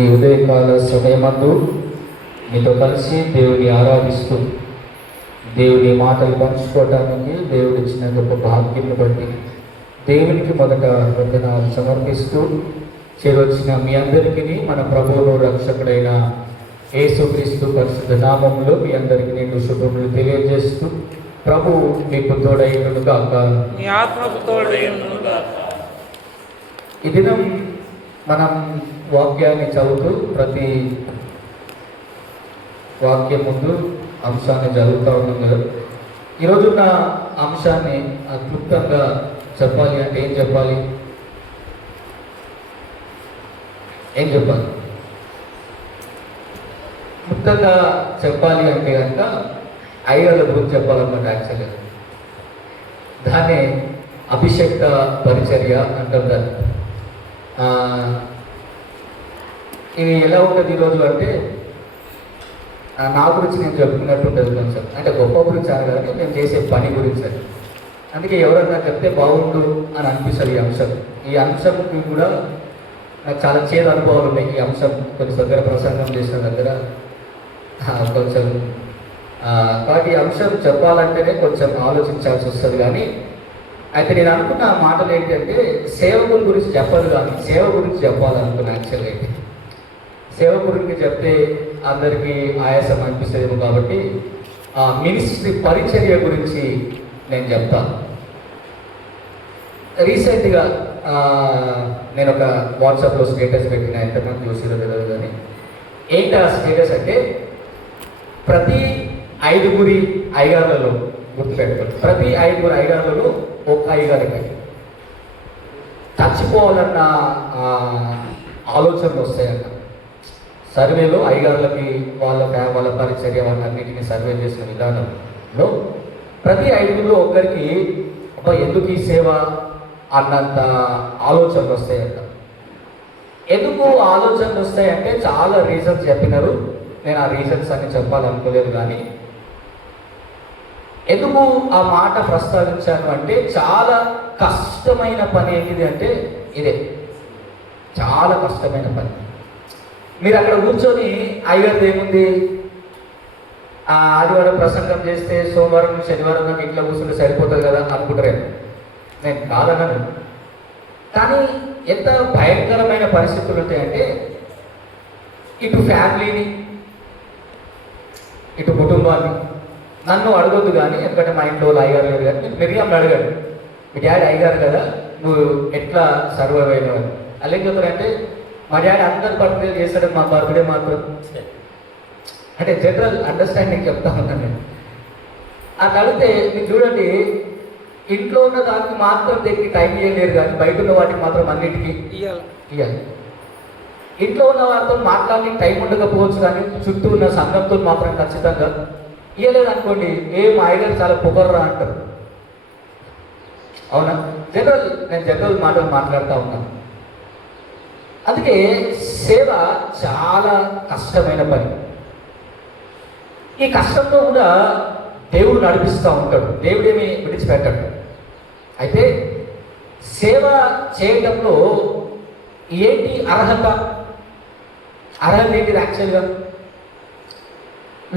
ఈ ఉదయకాల సమయమందు మీతో కలిసి దేవుని ఆరాధిస్తూ దేవుని మాటలు పంచుకోవడానికి దేవుడు ఇచ్చిన గొప్ప భాగ్యాన్ని బట్టి దేవునికి మొదట వందనాలు సమర్పిస్తూ చేరొచ్చిన మీ అందరికీ మన ప్రభువును రక్షకుడైన యేసుక్రీస్తు పరిశుద్ధ నామములో మీ అందరికీ నేను శుభములు తెలియజేస్తూ ప్రభు మీకు తోడైనగాక, మీ ఆత్మకు తోడైనగాక. ఈ దినం మనం వాక్యాన్ని చదువుతూ ప్రతి వాక్యం ముందు అంశాన్ని చదువుతూ ఉన్నాం కదా. ఈరోజు నా అంశాన్ని క్లుప్తంగా చెప్పాలి అంటే ఏం చెప్పాలి? క్లుప్తంగా చెప్పాలి అంటే కనుక ఐడియాల గురించి చెప్పాలన్నమాట. యాక్చువల్గా దాన్ని అభిషేక్త పరిచర్య అంటారు. దాన్ని ఇది ఎలా ఉంటుంది ఈరోజు అంటే నా గురించి నేను చెప్పుకున్నట్టు ఉంటుంది కొంచెం. అంటే గొప్ప గురించి అనగానే నేను చేసే పని గురించి అది. అందుకే ఎవరన్నా చెప్తే బాగుండు అని అనిపిస్తుంది ఈ అంశం. ఈ అంశంకి కూడా నాకు చాలా చేదు అనుభవాలు ఉన్నాయి. ఈ అంశం కొంచెం దగ్గర ప్రసంగం చేసిన దగ్గర కొంచెం కాబట్టి ఈ అంశం చెప్పాలంటేనే కొంచెం ఆలోచించాల్సి వస్తుంది. కానీ అయితే నేను అనుకున్న మాటలు ఏంటంటే సేవకుల గురించి చెప్పదు కానీ సేవ గురించి చెప్పాలనుకున్నా. యాక్చువల్గా అయితే సేవ గురించి చెప్తే అందరికీ ఆయాసం అనిపిస్తుందేమో కాబట్టి ఆ మినిస్ట్రీ పరిచర్య గురించి నేను చెప్తాను. రీసెంట్గా నేను ఒక వాట్సాప్లో స్టేటస్ పెట్టిన, ఎంతమంది చూసిరో తెలియదు కానీ ఏంటి ఆ స్టేటస్ అంటే ప్రతి 5 అయ్యగారులలో గుర్తుపెట్టుకోండి, ప్రతి 5 అయ్యగారులలో ఒక అయ్యగారికి చచ్చిపోవాలన్న ఆలోచనలు వస్తాయన్న. సర్వేలో అయ్యగారులకి వాళ్ళ పరిచర్య వాళ్ళన్నిటిని సర్వే చేసిన విధానంలో ప్రతి 5లో ఒకరికి ఎందుకు ఈ సేవ అన్నంత ఆలోచనలు వస్తాయంట. ఎందుకు ఆలోచనలు వస్తాయంటే చాలా రీజన్స్ చెప్పినారు. నేను ఆ రీజన్స్ అన్ని చెప్పాలనుకోలేదు. కానీ ఎందుకు ఆ మాట ప్రస్తావించాను అంటే చాలా కష్టమైన పని ఏంటిది అంటే ఇదే, చాలా కష్టమైన పని. మీరు అక్కడ కూర్చొని అయ్యగారు ఏముంది ఆదివారం ప్రసంగం చేస్తే సోమవారం శనివారం నాకు ఇంట్లో కూర్చుంటే సరిపోతుంది కదా అనుకుంటారేమో. నేను కాదన్నాను. కానీ ఎంత భయంకరమైన పరిస్థితులు ఉంటాయంటే ఇటు ఫ్యామిలీని ఇటు కుటుంబాన్ని నన్ను అడగొద్దు కానీ, ఎందుకంటే మా ఇంట్లో అయ్యగారు లేరు కానీ మిరియాన్ని అడగాడు, మీ డాడీ అయ్యగారు కదా నువ్వు ఎట్లా సర్వైవ్ అయినావు అని. అలా ఏం చెప్తారంటే మా డాడీ అందరు బర్త్డే చేస్తాడు, మా బర్త్డే మాత్రం అంటే జనరల్ అండర్స్టాండింగ్ చెప్తా ఉన్నాను నేను. అది అడిగితే మీరు చూడండి, ఇంట్లో ఉన్న దానికి మాత్రం దీనికి టైం ఇవ్వలేరు కానీ బయట ఉన్న వాటికి మాత్రం అన్నిటికీ ఇవ్వాలి. ఇంట్లో ఉన్న వారితో మాట్లాడడానికి టైం ఉండకపోవచ్చు కానీ చుట్టూ ఉన్న సంఘంతో మాత్రం ఖచ్చితంగా ఇవ్వలేదు అనుకోండి. మా అయ్యగారు చాలా పొగర్రా అంటారు. అవునా? నేను జనరల్ మాటలు మాట్లాడుతూ ఉన్నాను. అందుకే సేవ చాలా కష్టమైన పని. ఈ కష్టంలో కూడా దేవుడు నడిపిస్తూ ఉంటాడు, దేవుడేమి విడిచిపెట్టాడు. అయితే సేవ చేయడంలో ఏంటి అర్హత ఏంటిది? యాక్చువల్గా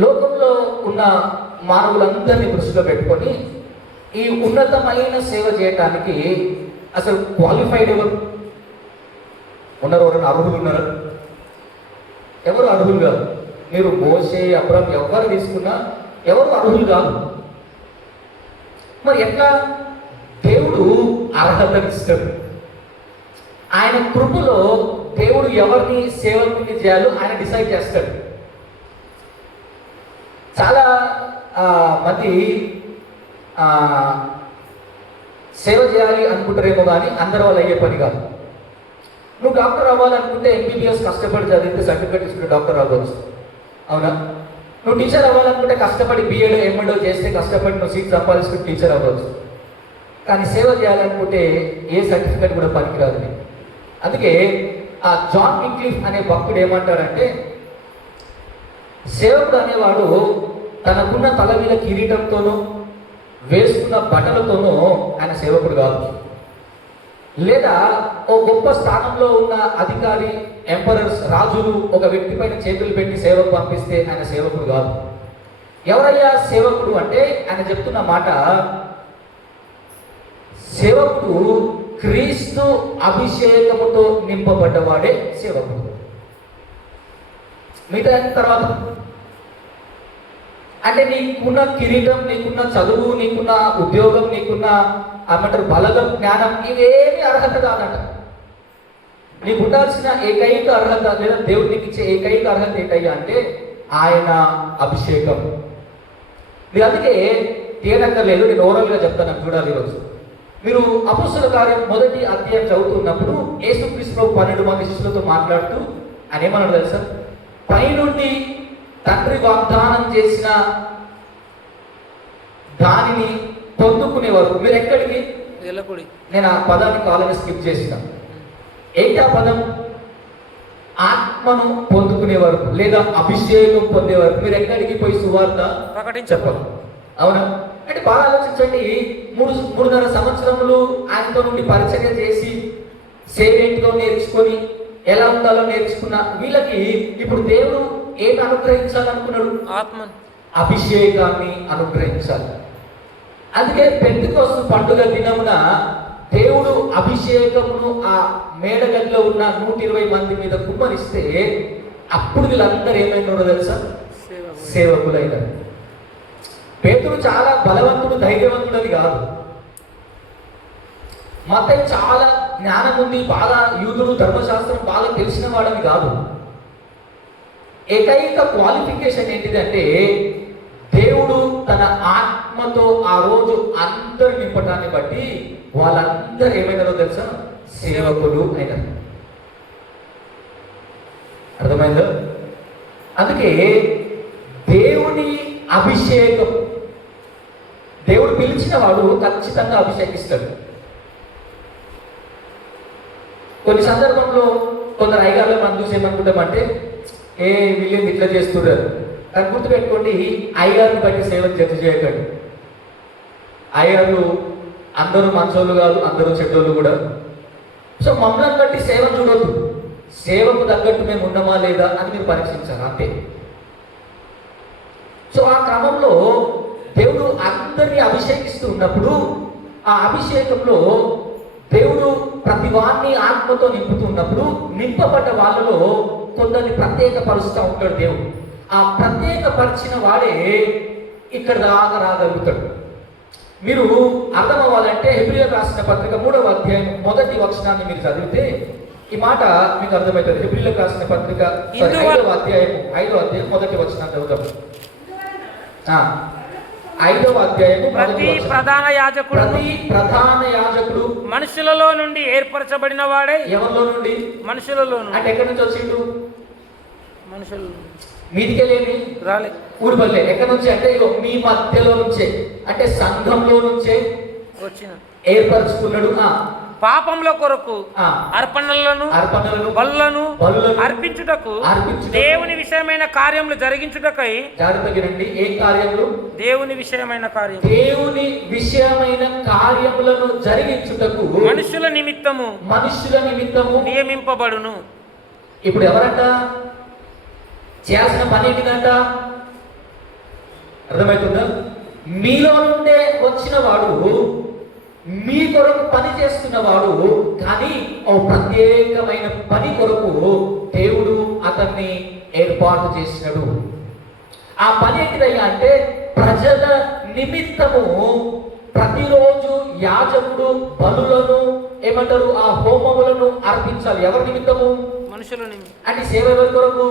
లోకంలో ఉన్న మానవులందరినీ దృష్టిలో పెట్టుకొని ఈ ఉన్నతమైన సేవ చేయడానికి అసలు క్వాలిఫైడ్ ఎవరు ఉన్నారు? ఎవరైనా అర్హులు ఉన్నారా? ఎవరు అర్హులు కాదు. మీరు మోసే అబ్రహం ఎవరు తీసుకున్నా ఎవరు అర్హులు కాదు. మరి ఎట్లా దేవుడు అర్హతనిస్తాడు? ఆయన కృపలో దేవుడు ఎవరిని సేవకుని చేయాలో ఆయన డిసైడ్ చేస్తాడు. చాలా మంది సేవ చేయాలి అనుకుంటారేమో కానీ అందరి వాళ్ళు అయ్యే పని కాదు. నువ్వు డాక్టర్ అవ్వాలనుకుంటే MBBS కష్టపడి చదివితే సర్టిఫికేట్ తీసుకుంటే డాక్టర్ అవ్వచ్చు. అవునా? నువ్వు టీచర్ అవ్వాలనుకుంటే కష్టపడి BEd MD చేస్తే కష్టపడి నువ్వు సీట్ సంపాదించుకుని టీచర్ అవ్వచ్చు. కానీ సేవ చేయాలనుకుంటే ఏ సర్టిఫికేట్ కూడా పనికిరాదు. అందుకే ఆ జాన్ విక్లిఫ్ అనే భక్తుడు ఏమంటాడంటే సేవకుడు అనేవాడు తనకున్న తల మీద కిరీటంతోనూ వేసుకున్న బట్టలతోనూ ఆయన సేవకుడు కాదు. లేదా ఓ గొప్ప స్థానంలో ఉన్న అధికారి ఎంపరర్స్, రాజులు ఒక వ్యక్తి పైన చేతులు పెట్టి సేవకు పంపిస్తే ఆయన సేవకుడు కాదు. ఎవరయ్యా సేవకుడు అంటే ఆయన చెప్తున్న మాట, సేవకుడు క్రీస్తు అభిషేకముతో నింపబడ్డవాడే సేవకుడు. మిగతా తర్వాత అంటే నీకున్న కిరీటం, నీకున్న చదువు, నీకున్న ఉద్యోగం, నీకున్న ఏమంటారు బలగం, జ్ఞానం, ఇవేమి అర్హత కాదట. నీకు ఉండాల్సిన ఏకైక అర్హత లేదా దేవుడు నీకు ఇచ్చే ఏకైక అర్హత ఏంటయ్యా అంటే ఆయన అభిషేకం. మీరు అందుకే తీయనక్కర్లేదు, నేను ఓవరాల్గా చెప్తాను, చూడాలి ఈరోజు. మీరు అపొస్తలుల కార్యం 1వ అధ్యాయం చదువుతున్నప్పుడు యేసుక్రీస్తు 12 మంది శిష్యులతో మాట్లాడుతూ ఆయన ఏమన్నాడు తెలుసా? పైనుండి తండ్రి వాగ్దానం చేసిన దానిని పొందుకునే వరకు మీరు ఎక్కడికి? నేను ఆ పదాన్ని కాలంగా స్కిప్ చేసిన. ఏంటి ఆ పదం? ఆత్మను పొందుకునే వరకు లేదా అభిషేకం పొందే వరకు మీరు ఎక్కడికి పోయి సువార్త చెప్పాలి. అవునా? అంటే బాగా ఆలోచించండి. 3.5 సంవత్సరములు ఆయనతో నుండి పరిచర్య చేసి సేవేంటిలో నేర్చుకొని ఎలా ఉండాలో నేర్చుకున్న వీళ్ళకి ఇప్పుడు దేవుడు ఏమి అనుగ్రహించాలనుకున్నాడు? ఆత్మ, అభిషేకాన్ని అనుగ్రహించాలి. అందుకే పెంతెకోస్తు పండుగ దినమున దేవుడు అభిషేకమును ఆ మేడగదిలో ఉన్న 120 మంది మీద కుమ్మరిస్తే అప్పుడు వీళ్ళందరూ ఏమైనారో తెలుసా? సేవకులైనారు. పేతురు చాలా బలవంతుడు, ధైర్యవంతుడని కాదు. మత్తయి చాలా జ్ఞానం ఉంది, బాగా యూదుడు, ధర్మశాస్త్రం బాగా తెలిసిన వాడని కాదు. ఏకైక క్వాలిఫికేషన్ ఏంటిదంటే దేవుడు తన ఆత్మతో ఆ రోజు అందరు నింపటాన్ని బట్టి వాళ్ళందరూ ఏమైనారో తెలుసా? సేవకులు అయినారు. అర్థమైందో? అందుకే దేవుని అభిషేకం, దేవుడు పిలిచిన వాడు ఖచ్చితంగా అభిషేకిస్తాడు. కొన్ని సందర్భంలో కొందరు అయ్యగారులు మనం చూసి ఏమనుకుంటామంటే వీళ్ళు ఇట్లా చేస్తున్నారు. కానీ గుర్తుపెట్టుకోండి, అయ్యగారిని బట్టి సేవను జడ్జి చేయకండి. అయ్యగారు అందరూ మంచోళ్ళు కాదు, అందరూ చెడ్డోళ్ళు కూడా. సో మమ్మల్ని బట్టి సేవ చూడొద్దు, సేవకు తగ్గట్టు మేము ఉన్నామా లేదా అని మీరు పరీక్షించాలి, అంతే. సో ఆ క్రమంలో దేవుడు అందరినీ అభిషేకిస్తూ ఉన్నప్పుడు ఆ అభిషేకంలో దేవుడు ప్రతి వారిని ఆత్మతో నింపుతూ ఉన్నప్పుడు నింపబడ్డ వాళ్ళలో కొందరిని ప్రత్యేకపరుస్తూ ఉంటాడు దేవుడు. ఆ ప్రత్యేకపరిచిన వాడే ఇక్కడ దాకా రాగలుగుతాడు. మీరు అర్థం అవ్వాలంటే హెబ్రీయులకు రాసిన పత్రిక 3వ అధ్యాయం 1వ వచనాన్ని మీరు చదివితే ఈ మాట మీకు అర్థమవుతుంది. హెబ్రీయులకు రాసిన పత్రిక 5వ అధ్యాయం 1వ వచనాన్ని చదువుతాం. 5వ అధ్యాయము ప్రతి ప్రధాన యాజకుడు మనుషులలో నుండి ఏర్పరచబడిన వాడే. ఎవరిలో నుండి? మనుషులలో. అంటే ఎక్కడి నుంచి వచ్చిండు? మనుషులు. మీదికెళ్ళేమి రాలే, ఊడిపల్లె. ఎక్కడి నుంచి అంటే మీ మధ్యలో నుంచే, అంటే సంఘంలో నుంచే వచ్చిన ఏర్పరచుకున్నాడు. పాపంలో కొరకు అర్పణలను బలులను అర్పించుటకు దేవుని విషయమైన కార్యములు జరిగించుటకై. జాగ్రత్తగినండి. ఏ కార్యములు? దేవుని విషయమైన కార్యం. దేవుని విషయమైన కార్యములను జరిగించుటకు మనుషుల నిమిత్తము నియమింపబడును. ఇప్పుడు ఎవరంట చేయాల్సిన పని ఏంటిదంట? అర్థమవుతుందా? మీలో నుండే వచ్చిన వాడు, మీ కొరకు పని చేస్తున్నవాడు, కానీ ఓ ప్రత్యేకమైన పని కొరకు దేవుడు అతన్ని ఏర్పాటు చేసినాడు. ఆ పని ఏంటిదయ్యా అంటే ప్రజల నిమిత్తము ప్రతిరోజు యాజకుడు బలులను ఏమంటారు, ఆ హోమములను అర్పించాలి. ఎవరి నిమిత్తము? మనుషుల నిమిత్తం. అంటే సేవ ఎవరి కొరకు?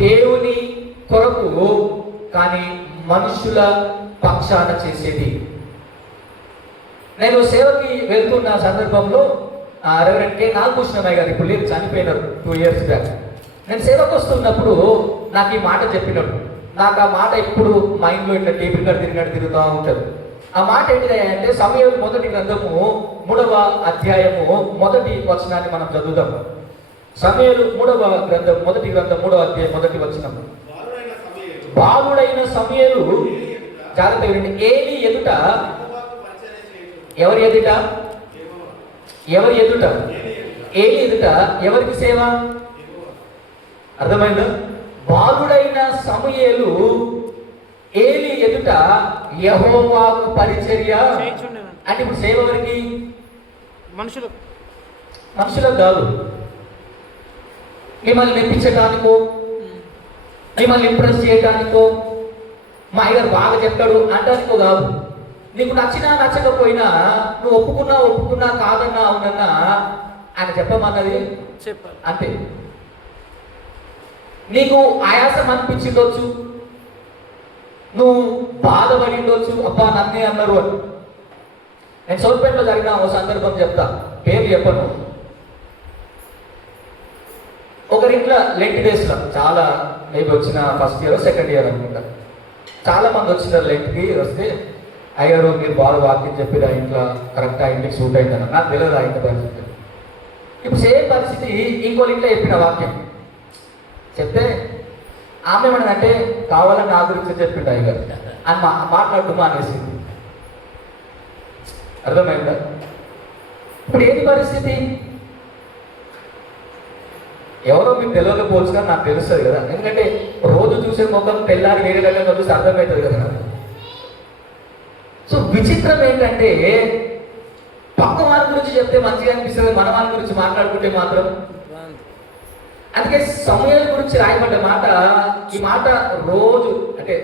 దేవుని కొరకు, కానీ మనుషుల పక్షాన చేసేది. నేను సేవకి వెళ్తున్న సందర్భంలో రెవరెండ్ కె నాగభూషణమయ్య గారు ఇప్పుడు లేరు, చనిపోయినారు 2 years బ్యాక్. నేను సేవకు వస్తున్నప్పుడు నాకు ఈ మాట చెప్పినాడు. నాకు ఆ మాట ఇప్పుడు మైండ్లో ఇట్లా టేబుల్ గారు తిరుగుతూ ఉంటుంది. ఆ మాట ఏంటిదంటే సమూయేలు 1వ గ్రంథము 3వ అధ్యాయము 1వ వచనాన్ని మనం చదువుదాం. సమూయేలు 3వ గ్రంథం 1వ గ్రంథం 3వ అధ్యాయం 1వ వచనం. బాలుడైన సమూయేలు, జాగ్రత్త వినండి, ఏలీ ఎదుట, ఎవరి ఎదుట? ఏలి ఎదుట ఎవరికి సేవ? అర్థమైందా? బాలుడైన సమూయేలు ఏలి ఎదుట యెహోవాకు పరిచర్య చేయుచుండెను. అంటే ఇప్పుడు సేవ ఎవరికి? మనుషులకు కాదు. మిమ్మల్ని మెప్పించడానికో, మిమ్మల్ని ఇంప్రెస్ చేయడానికో, మా అయ్యగారు బాగా చెప్తాడు అంటానికో కాదు. నీకు నచ్చినా నచ్చకపోయినా, నువ్వు ఒప్పుకున్నా కాదన్నా అవునన్నా ఆయన చెప్పమన్నది చెప్పాలి అంతే. నీకు ఆయాసం అనిపించిండొచ్చు, నువ్వు బాధపడి ఉండొచ్చు, అబ్బా నన్నే అన్నారు అని. నేను సోల్పేటలో జరిగిన ఓ సందర్భం చెప్తా, పేరు చెప్పను. ఒకరింట్లో లెంట్ డేస్లో చాలా మేబీ వచ్చిన ఫస్ట్ ఇయర్ సెకండ్ ఇయర్ అనుకుంటా, చాలా మంది వచ్చినారు లెంట్కి. వస్తే అయ్యారు మీరు బాగా వాక్యం చెప్పి ఆ ఇంట్లో కరెక్ట్ ఆ ఇంటికి సూట్ అయిందన్న. నాకు తెలియదు ఆ ఇంటి పరిస్థితి. ఇప్పుడు సేమ్ పరిస్థితి ఇంకోళ్ళ ఇంట్లో చెప్పిన వాక్యం చెప్తే ఆమె ఏమన్నదంటే కావాలని నా గురించి చెప్పిండు అయ్యగారు అని మాట్లాడుతూ మానేసింది. అర్థమైందా? ఇప్పుడు ఏంటి పరిస్థితి? ఎవరో మీకు తెలియకపోవచ్చు కానీ నాకు తెలుస్తుంది కదా, ఎందుకంటే రోజు చూసే ముఖం తెల్లారి వేరే రకంగా చూస్తే అర్థమవుతుంది కదా నాకు. సో విచిత్రం ఏంటంటే పక్క వాళ్ళ గురించి చెప్తే మంచిగా అనిపిస్తుంది, మన వాళ్ళ గురించి మాట్లాడుకుంటే మాత్రం. అందుకే సమయాల గురించి రాయబడ్డ మాట, ఈ మాట రోజు అంటే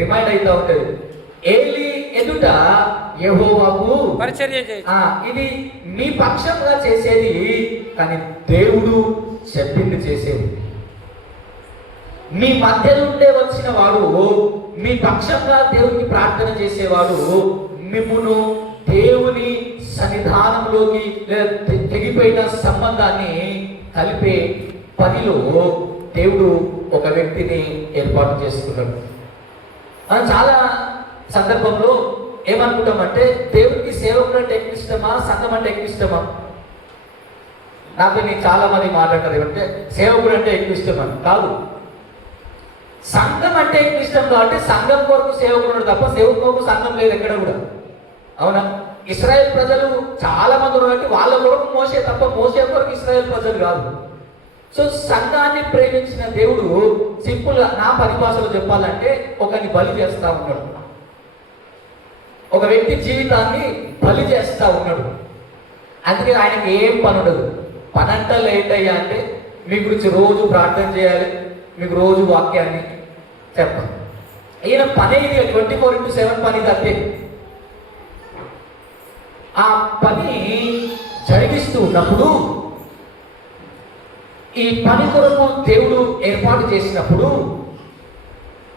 రిమైండ్ అవుతూ ఉంటుంది. ఏలి ఎదుట యెహోవాకు పరిచర్య ఇది మీ పక్షంగా చేసేది, కానీ దేవుడు చెప్పింది చేసేది. మీ మధ్య నుండే వచ్చిన వాడు, మీ పక్షంగా దేవునికి ప్రార్థన చేసేవాడు మిమ్మును దేవుని సన్నిధానంలోకి తెగిపోయిన సంబంధాన్ని కలిపే పనిలో దేవుడు ఒక వ్యక్తిని ఏర్పాటు చేసుకున్నాడు. మనం చాలా సందర్భంలో ఏమనుకుంటామంటే దేవుడికి సేవకుడు అంటే ఎక్కువ ఇష్టమా, సంఘం అంటే ఎక్కువ ఇష్టమా? నాకు నేను చాలా మంది మాట్లాడతారు ఏమంటే సేవకుడు అంటే ఎక్కువ ఇష్టమని. కాదు, సంఘం అంటే ఎక్కువ ఇష్టం. కాబట్టి సంఘం కొరకు సేవకుడు తప్ప సేవకు కొరకు సంఘం లేదు ఎక్కడ కూడా. అవునా? ఇశ్రాయేల్ ప్రజలు చాలా మంది ఉన్నారు, వాళ్ళ కొరకు మోసే తప్ప మోసే కొరకు ఇశ్రాయేల్ ప్రజలు కాదు. సో సంఘాన్ని ప్రేమించిన దేవుడు సింపుల్గా నా పరిభాషలో చెప్పాలంటే ఒకరిని బలి చేస్తా ఉన్నాడు. ఒక వ్యక్తి జీవితాన్ని బలి చేస్తా ఉన్నాడు. అందుకే ఆయనకి ఏం పని ఉండదు. పనంతా ఏంటయ్యా అంటే మీ గురించి రోజు ప్రార్థన చేయాలి, మీకు రోజు వాక్యాన్ని చెప్పాలి. ఈయన పని ఇది 24/7 పని తప్పే. ఆ పని జరిగిస్తూ ఉన్నప్పుడు, ఈ పని కొరకు దేవుడు ఏర్పాటు చేసినప్పుడు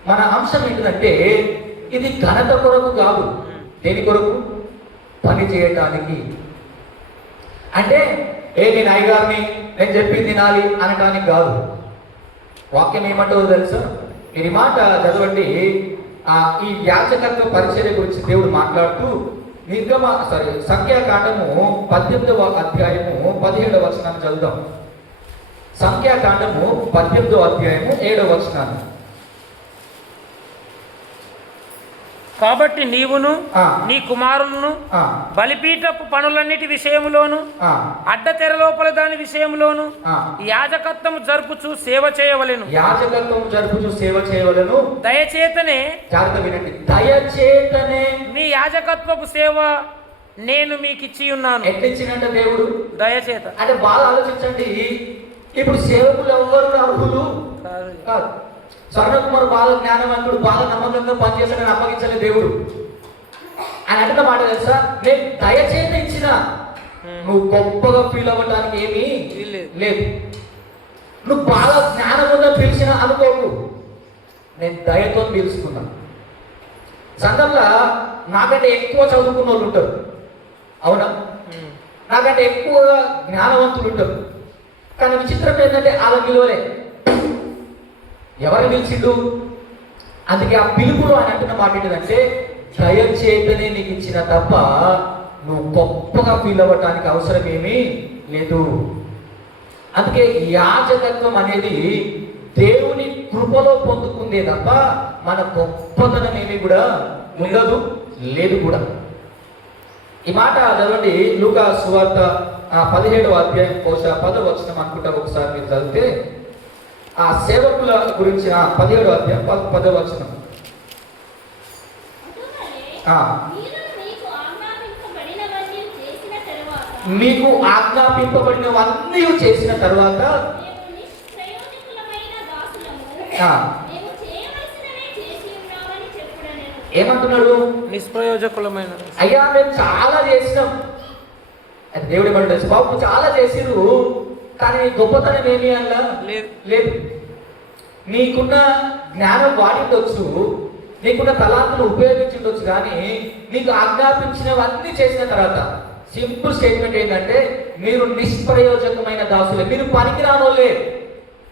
మన అంశం ఏంటంటే ఇది ఘనత కొరకు కాదు. దేని కొరకు? పని చేయటానికి. అంటే నేను అయ్యగారిని నేను చెప్పింది తినాలి అనటానికి కాదు. వాక్యం ఏమంటుందో తెలుసా? ఈ మాట చదవండి. ఈ యాజకత్వ పరిచర్య గురించి దేవుడు మాట్లాడుతూ సంఖ్యాకాండము 18వ అధ్యాయము 17వ వచనాన్ని చదువుదాం. సంఖ్యాకాండము 18వ అధ్యాయము 7వ వచనాన్ని. కాబట్టి నీవును నీ కుమారులను బలిపీఠపు పనులన్నిటి విషయములోను అడ్డతెర లోపల దాని విషయములోను యాజకత్వము జరుపుచు సేవ చేయవలెను. యాజకత్వము జరుపుచు సేవ చేయవలెను. దయచేతనే, జాగ్రత్త వినండి, దయచేతనే మీ యాజకత్వపు సేవ నేను మీకు ఇచ్చి ఉన్నాను. ఎట్లిచ్చినంటే దేవుడు దయచేత. అంటే బాగా ఆలోచించండి. ఇప్పుడు సేవకులు ఎవరు అర్హులు కాదు. స్వర్ణకుమార్ బాగా జ్ఞానవంతుడు, బాగా నమ్మకంగా పనిచేస్తాడని అప్పగించలే దేవుడు. ఆయన అంటున్న మాట తెలుసా? నేను దయచేత ఇచ్చిన. నువ్వు గొప్పగా ఫీల్ అవ్వడానికి ఏమీ లేదు. నువ్వు బాగా జ్ఞానంగా పిలిచిన అనుకోకు, నేను దయతో పిలుచుకున్నాను. సంఘంలో నాకంటే ఎక్కువ చదువుకున్న వాళ్ళు ఉంటారు, అవునా? నాకంటే ఎక్కువగా జ్ఞానవంతులు ఉంటారు. కానీ విచిత్రం ఏంటంటే వాళ్ళ విలువలే. ఎవరు పిలిచిండు? అందుకే ఆ పిలుపులో ఆయన అంటున్న మాట ఏంటంటే దయచేతనే నీకు ఇచ్చిన తప్ప నువ్వు గొప్పగా ఫీల్ అవ్వటానికి అవసరం ఏమీ లేదు. అందుకే యాజకత్వం అనేది దేవుని కృపలో పొందుకుందే తప్ప మన గొప్పతనం ఏమీ కూడా ఉండదు, లేదు కూడా. ఈ మాట చదవండి, లూకా సువార్త 17వ అధ్యాయం బహుశా 10వ వచనం అనుకుంటా, ఒకసారి మీరు చదివితే ఆ సేవకుల గురించి 17వ అధ్యాయం 10వ వచనం. మీకు ఆజ్ఞాపింపబడినవన్నీ చేసిన తర్వాత ఏమంటున్నాడు? నిష్ప్రయోజకులమైన. అయ్యా మేము చాలా చేసినాం, దేవుడి బండి బాబు చాలా చేసిరు, కానీ గొప్పతనం ఏమి అలా లేదు. నీకున్న జ్ఞానం వాడిండొచ్చు, నీకున్న తలాంతులు ఉపయోగించుండొచ్చు, కానీ నీకు ఆజ్ఞాపించినవన్నీ చేసిన తర్వాత సింపుల్ స్టేట్మెంట్ ఏంటంటే మీరు నిష్ప్రయోజకమైన దాసులే, మీరు పనికిరానోలే,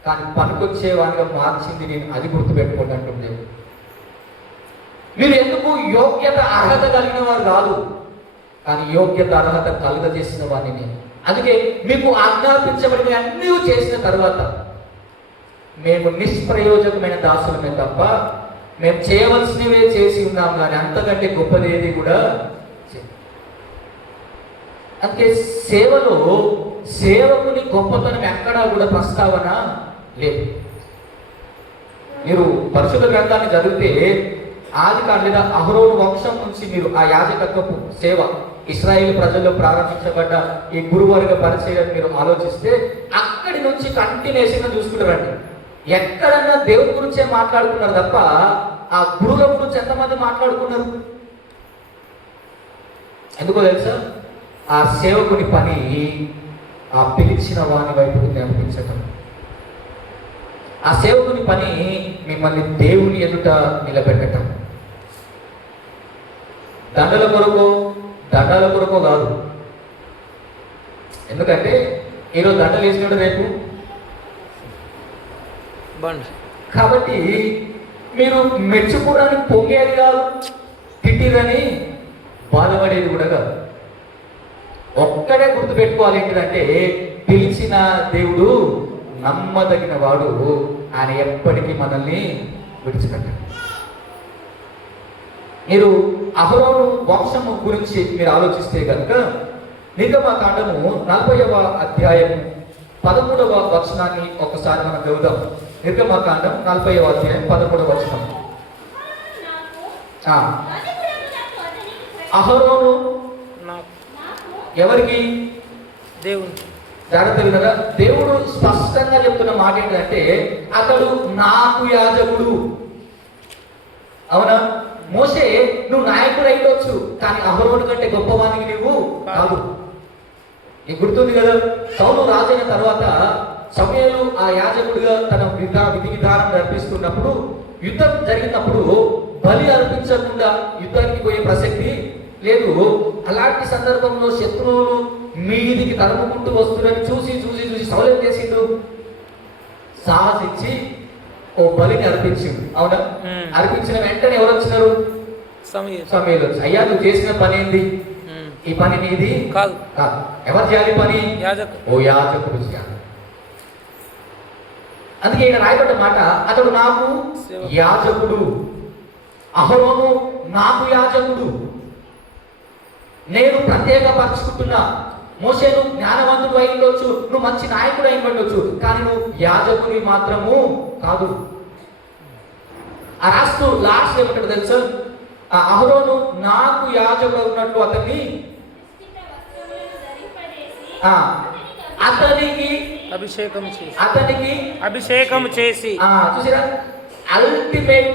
కానీ పనికొచ్చేవాడిగా మార్చింది నేను, అది గుర్తుపెట్టుకోండి అంటుంది. మీరు ఎందుకు యోగ్యత అర్హత కలిగిన వారు కాదు, కానీ యోగ్యత అర్హత కలుగజేసిన వాడిని నేను. అందుకే మీకు ఆజ్ఞాపించబడిన అన్నీ చేసిన తర్వాత మేము నిష్ప్రయోజకమైన దాసులమే తప్ప మేము చేయవలసినవే చేసి ఉన్నాం, కానీ అంతకంటే గొప్పది ఏది కూడా. అందుకే సేవలో సేవకుని గొప్పతనం ఎక్కడా కూడా ప్రస్తావన లేదు. మీరు పరిశుద్ధ గ్రంథాన్ని చదివితే ఆదికాండం లేదా అహరోను వంశం నుంచి మీరు ఆ యాజకత్వపు సేవ ఇశ్రాయేలు ప్రజల్లో ప్రారంభించబడ్డ ఈ గురువర్గ పరిచయం మీరు ఆలోచిస్తే అక్కడి నుంచి కంటిన్యూషన్గా చూసుకుంటారండి. ఎక్కడన్నా దేవుడి గురించే మాట్లాడుకున్నారు తప్ప ఆ గురువుల గురించి ఎంతమంది మాట్లాడుకున్నారు? ఎందుకో తెలుసా? ఆ సేవకుని పని ఆ పిలిచిన వాని వైపు నడిపించటం. ఆ సేవకుని పని మిమ్మల్ని దేవుని ఎదుట నిలబెట్టడం. దండల కొరకు కాదు. ఎందుకంటే ఈరోజు దండలు వేసినాడు రేపు బండి. కాబట్టి మీరు మెచ్చుకోవడానికి పొంగేది కాదు, తిట్టిరని బాధపడేది కూడా కాదు. ఒక్కడే గుర్తుపెట్టుకోవాలి, ఏంటంటే పిలిచిన దేవుడు నమ్మదగిన వాడు, ఆయన ఎప్పటికీ మనల్ని విడిచిపెట్టాడు. మీరు అహరోను వంశము గురించి మీరు ఆలోచిస్తే కనుక నిర్గమకాండము 40వ అధ్యాయము 13వ వచనాన్ని ఒకసారి మనం చదువుదాం. నిర్గమకాండం 40వ అధ్యాయం 13వ వచనం. అహరోను ఎవరికి? దేవుడు. జాగ్రత్తగా కదా, దేవుడు స్పష్టంగా చెప్తున్న మాట ఏంటంటే అతడు నాకు యాజకుడు. అవునా? మోషే నువ్వు నాయకుడు అయిపోవచ్చు, కానీ అహరోను కంటే గొప్పవానికి నువ్వు కాదు. నీకు గుర్తుంది కదా, సౌలు రాజైన తర్వాత సమూయేలు ఆ యాజకుడిగా తన విధి విధానం నడిపిస్తున్నప్పుడు యుద్ధం జరిగినప్పుడు బలి అర్పించకుండా యుద్ధానికి పోయే ప్రసక్తి లేదు. అలాంటి సందర్భంలో శత్రువులు మీదికి తరుముకుంటూ వస్తున్నారని చూసి సౌలు ఏం చేసిండు? సాహసించి ఓ బలిని అర్పించిండు. అవునా? అర్పించిన వెంటనే ఎవరు వచ్చినారు? సమూయేలు వచ్చి, అయ్యా నువ్వు చేసిన పని ఏంది? ఈ పని నీది కాదు. ఎవరు చేయాలి పని? ఓ యాజకుడు చేయాలి. అందుకే ఈయన రాయబడ్డ మాట, అతడు నాకు యాజకుడు, అహరోను నాకు యాజకుడు, నేను ప్రత్యేకపరుచుకుంటున్నా. మోషే నువ్వు జ్ఞానవంతుడు అయి ఉండొచ్చు, నువ్వు మంచి నాయకుడు అయి ఉండొచ్చు, కానీ నువ్వు యాజకుడి మాత్రము కాదు. ఆ రాస్తూ లాస్ట్ ఏమంటాడు తెలుసా? అహరోను నాకు యాజకుడు ఉన్నట్లు అతనికి అభిషేకం చేసి చూసారా, అల్టిమేట్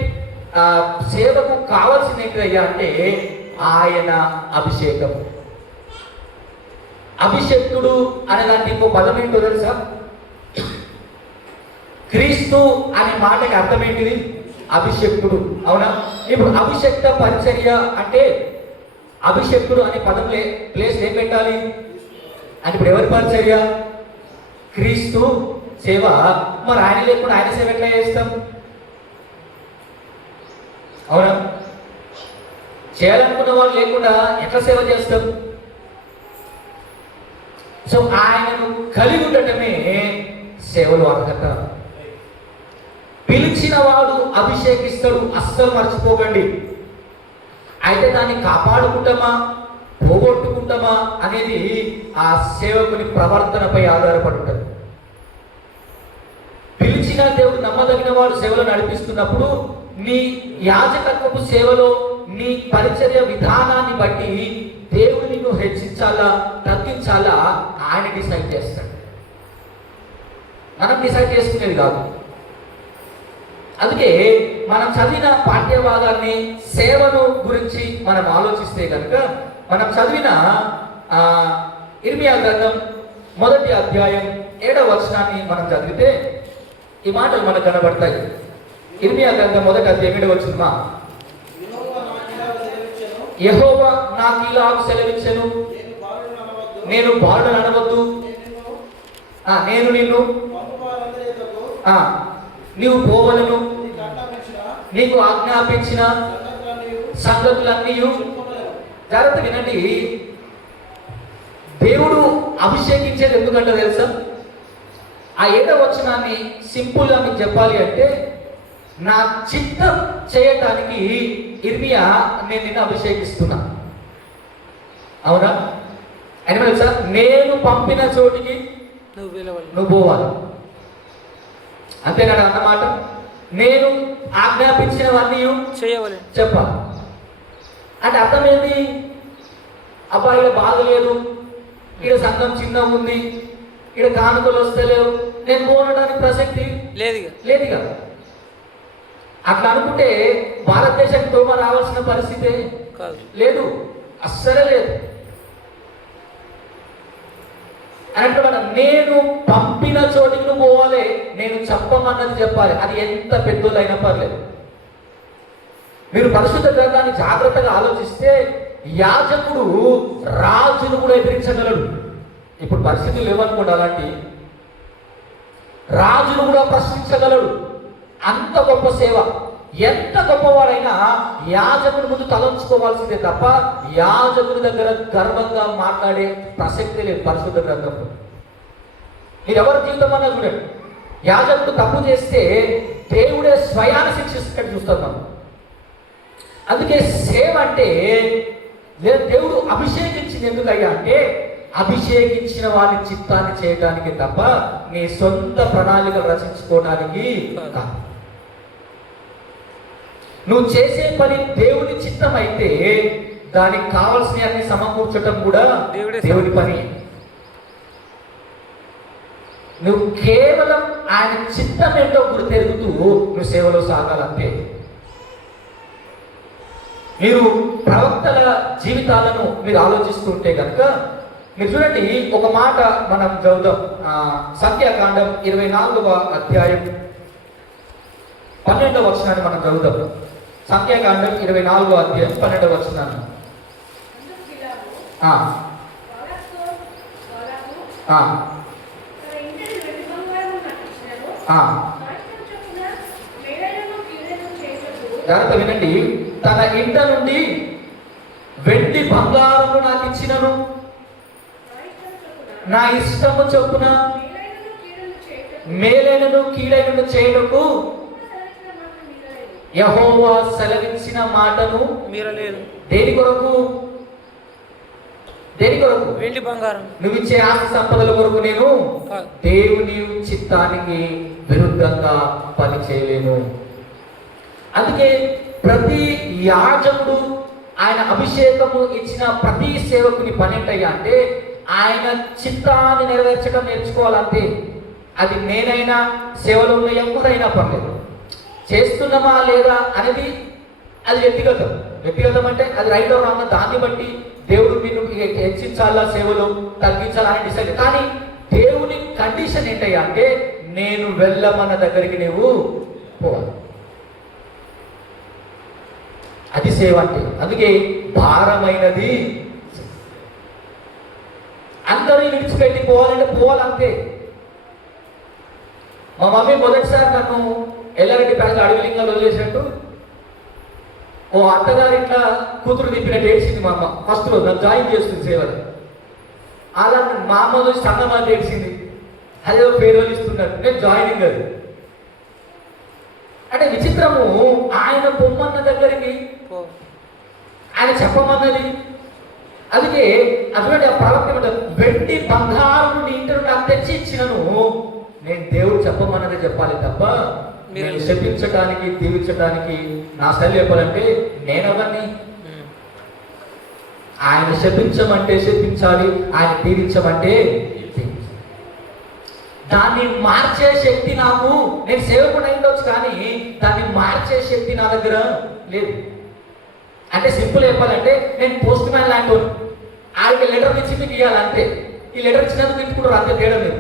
సేవకు కావాల్సిన ఏంటయ్యా అంటే ఆయన అభిషేకం. అభిషేక్తుడు అనే దానికి ఇంకో పదం ఏంటో తెలుసా? క్రీస్తు అనే మాటకి అర్థం ఏంటిది? అభిషేక్తుడు. అవునా? ఇప్పుడు అభిషేక్త పరిచర్య అంటే అభిషేక్తుడు అనే పదం ప్లేస్ ఏం పెట్టాలి అంటే ఇప్పుడు ఎవరి పరిచర్య? క్రీస్తు సేవ. మరి ఆయన లేకుండా ఆయన సేవ ఎట్లా చేస్తాం? అవునా? చేయాలనుకున్న వాళ్ళు లేకుండా ఎట్లా సేవ చేస్తాం? సో ఆయనను కలిగి ఉండటమే సేవలు అర్హత. పిలిచిన వాడు అభిషేకిస్తాడు, అస్సలు మర్చిపోకండి. అయితే దాన్ని కాపాడుకుంటామా పోగొట్టుకుంటామా అనేది ఆ సేవకుని ప్రవర్తనపై ఆధారపడి ఉంటుంది. పిలిచిన దేవుడు నమ్మదగిన వాడు సేవలో నడిపిస్తున్నప్పుడు నీ యాజకత్వపు సేవలో నీ పరిచర్య విధానాన్ని బట్టి దేవుడు నిన్ను హెచ్చించాలా తగ్గించాలా ఆయన డిసైడ్ చేస్తాడు, మనం డిసైడ్ చేసుకునేది కాదు. అందుకే మనం చదివిన పాఠ్యభాగాన్ని సేవను గురించి మనం ఆలోచిస్తే కనుక మనం చదివిన ఇర్మియా గ్రంథం 1వ అధ్యాయం 7వ వచనాన్ని మనం చదివితే ఈ మాటలు మనకు కనబడతాయి. ఇర్మియా గ్రంథం 1వ అధ్యాయం 7వ వచనం, యెహోవా నాకు ఇలాగ సెలవిచ్చెను, నేను బాలుడను అనవద్దు, నేను నిన్ను నీవు పోవలను, నీకు ఆజ్ఞాపించిన సంగతులన్నీ. జాగ్రత్త వినండి, దేవుడు అభిషేకించేది ఎందుకంటే తెలుసా? ఆ 7వ వచనాన్ని సింపుల్గా మీకు చెప్పాలి అంటే, నా చిత్తం చేయటానికి ఇర్మియా నేను నిన్ను అభిషేకిస్తున్నా. అవునా? అని తెలుసా, నేను పంపిన చోటికి నువ్వు పోవాలి. అంతేనా అన్నమాట? నేను ఆజ్ఞాపించినవన్నీ చేయవాలి చెప్పాలి అంటే అర్థం ఏంటి? అబ్బా ఇక్కడ బాగలేదు, ఇక్కడ సంఘం చిన్నగా ఉంది, ఇక్కడ కానుకలు వస్తలేవు, నేను పోనడానికి ప్రసక్తి లేదుగా. అట్లా అనుకుంటే భారతదేశానికి తోమ రావాల్సిన పరిస్థితి లేదు, అస్సలే లేదు. అంటే నేను పంపిన చోటికి నువ్వు పోవాలి, నేను చెప్పమన్నది చెప్పాలి. అది ఎంత పెద్దోళ్ళైనా పర్లేదు. మీరు పరిశుద్ధ గ్రంథాన్ని జాగ్రత్తగా ఆలోచిస్తే యాజకుడు రాజును కూడా ఎదిరించగలడు. ఇప్పుడు పరిస్థితులు లేవనుకోండి, అలాంటి రాజును కూడా ప్రశ్నించగలడు. అంత గొప్ప సేవ. ఎంత గొప్పవాడైనా యాజకుని ముందు తలంచుకోవాల్సిందే తప్ప యాజకుని దగ్గర గర్వంగా మాట్లాడే ప్రసక్తి లేదు పరిశుద్ధ గ్రంథంలో. మీరు ఎవరి జీవితం అన్నా చూడండి, యాజకుడు తప్పు చేస్తే దేవుడే స్వయాన్ని శిక్షిస్తాడు చూస్తున్నాం. అందుకే సేవ అంటే దేవుడు అభిషేకించింది ఎందుకయ్యా అంటే, అభిషేకించిన వారి చిత్తాన్ని చేయడానికి తప్ప నీ సొంత ప్రణాళికలు రచించుకోవడానికి కాదు. నువ్వు చేసే పని దేవుని చిత్తం అయితే దానికి కావలసిన అన్ని సమకూర్చడం కూడా దేవుడి పని. నువ్వు కేవలం ఆయన చిత్తం ఏంటో గుర్తెరుగుతూ నువ్వు సేవలో సాగాలంతే. మీరు ప్రవక్తల జీవితాలను మీరు ఆలోచిస్తుంటే కనుక మీరు చూడండి, ఒక మాట మనం చదువుదాం. సంఖ్యాకాండం 24వ అధ్యాయం 12వ వచనాన్ని మనం చదువుదాం. సంఖ్యాకాండం 24వ అధ్యాయం 12వ వచనాన్ని. జాగ్రత్త వినండి, తన ఇంట నుండి వెండి బంగారము నాకు ఇచ్చినను, నా ఇష్టము చొప్పున మేలైనను కీడైనను చేయుటకు యెహోవా సెలవిచ్చిన మాటను మీరలేదు. దేని కొరకు? వెండి బంగారం. నువ్వు ఇచ్చే ఆస్తి సంపదల కొరకు నేను దేవుని చిత్తానికి విరుద్ధంగా పని చేయలేను. అందుకే ప్రతి యాజకుడు ఆయన అభిషేకము ఇచ్చిన ప్రతి సేవకుని పని ఏంటయ్యా అంటే ఆయన చిత్తాన్ని నెరవేర్చడం నేర్చుకోవాలంతే. అది నేనైనా సేవలో ఉన్న ఎవరైనా పర్లేదు. చేస్తున్నామా లేదా అనేది అది వ్యక్తిగతం అంటే అది రైట్ ఆర్ రాంగ్ దాన్ని బట్టి దేవుడు నిన్ను హెచ్చించాలా సేవలో తగ్గించాలా అని డిసైడ్. కానీ దేవుని కండిషన్ ఏంటయ్యా అంటే నేను వెళ్ళమన్న దగ్గరికి నువ్వు పోవాలి. అది సేవ అంటే. అందుకే భారమైనది అందరూ విడిచిపెట్టి పోవాలంటే పోవాలంతే. మా మమ్మీ మొదటిసారి నన్ను ఎల్లారెడ్డి ప్యాస్ అడవిలింగాలు వదిలేసినట్టు ఓ అత్తగారి ఇట్లా కూతురు తిప్పినట్టు ఏడ్చింది మా అమ్మ. ఫస్ట్ రోజు నన్ను జాయిన్ చేస్తుంది సేవలు. అలా మా అమ్మ చూసి సంగమాన్ని ఏడ్చింది. అదే పేరు ఇస్తున్నట్టు నేను జాయినింగ్. అది అంటే విచిత్రము. ఆయన పొమ్మన్న దగ్గరికి ఆయన చెప్పమన్నది అందుకే అటువంటి ఆ ప్రవక్త ఏమంటారు, వెండి బంగారం నీ ఇంటి నుండి నాకు తెచ్చి ఇచ్చినను, నేను దేవుడు చెప్పమన్నది చెప్పాలి తప్ప నేను శపించడానికి దీవించడానికి నా శైలి చెప్పాలంటే నేనెవరిని? ఆయన శపించమంటే శపించాలి, ఆయన దీవించమంటే దాన్ని మార్చే శక్తి నాకు, నేను సేవకుడు అయిండొచ్చు కానీ దాన్ని మార్చే శక్తి నా దగ్గర లేదు. అంటే సింపుల్ చెప్పాలంటే నేను పోస్ట్ మ్యాన్ లాంటి ఆయనకి లెటర్ ఇచ్చి మీకు ఇవ్వాలంటే ఈ లెటర్ ఇచ్చినందుకు ఇంటికి అంతే తేడా లేదు.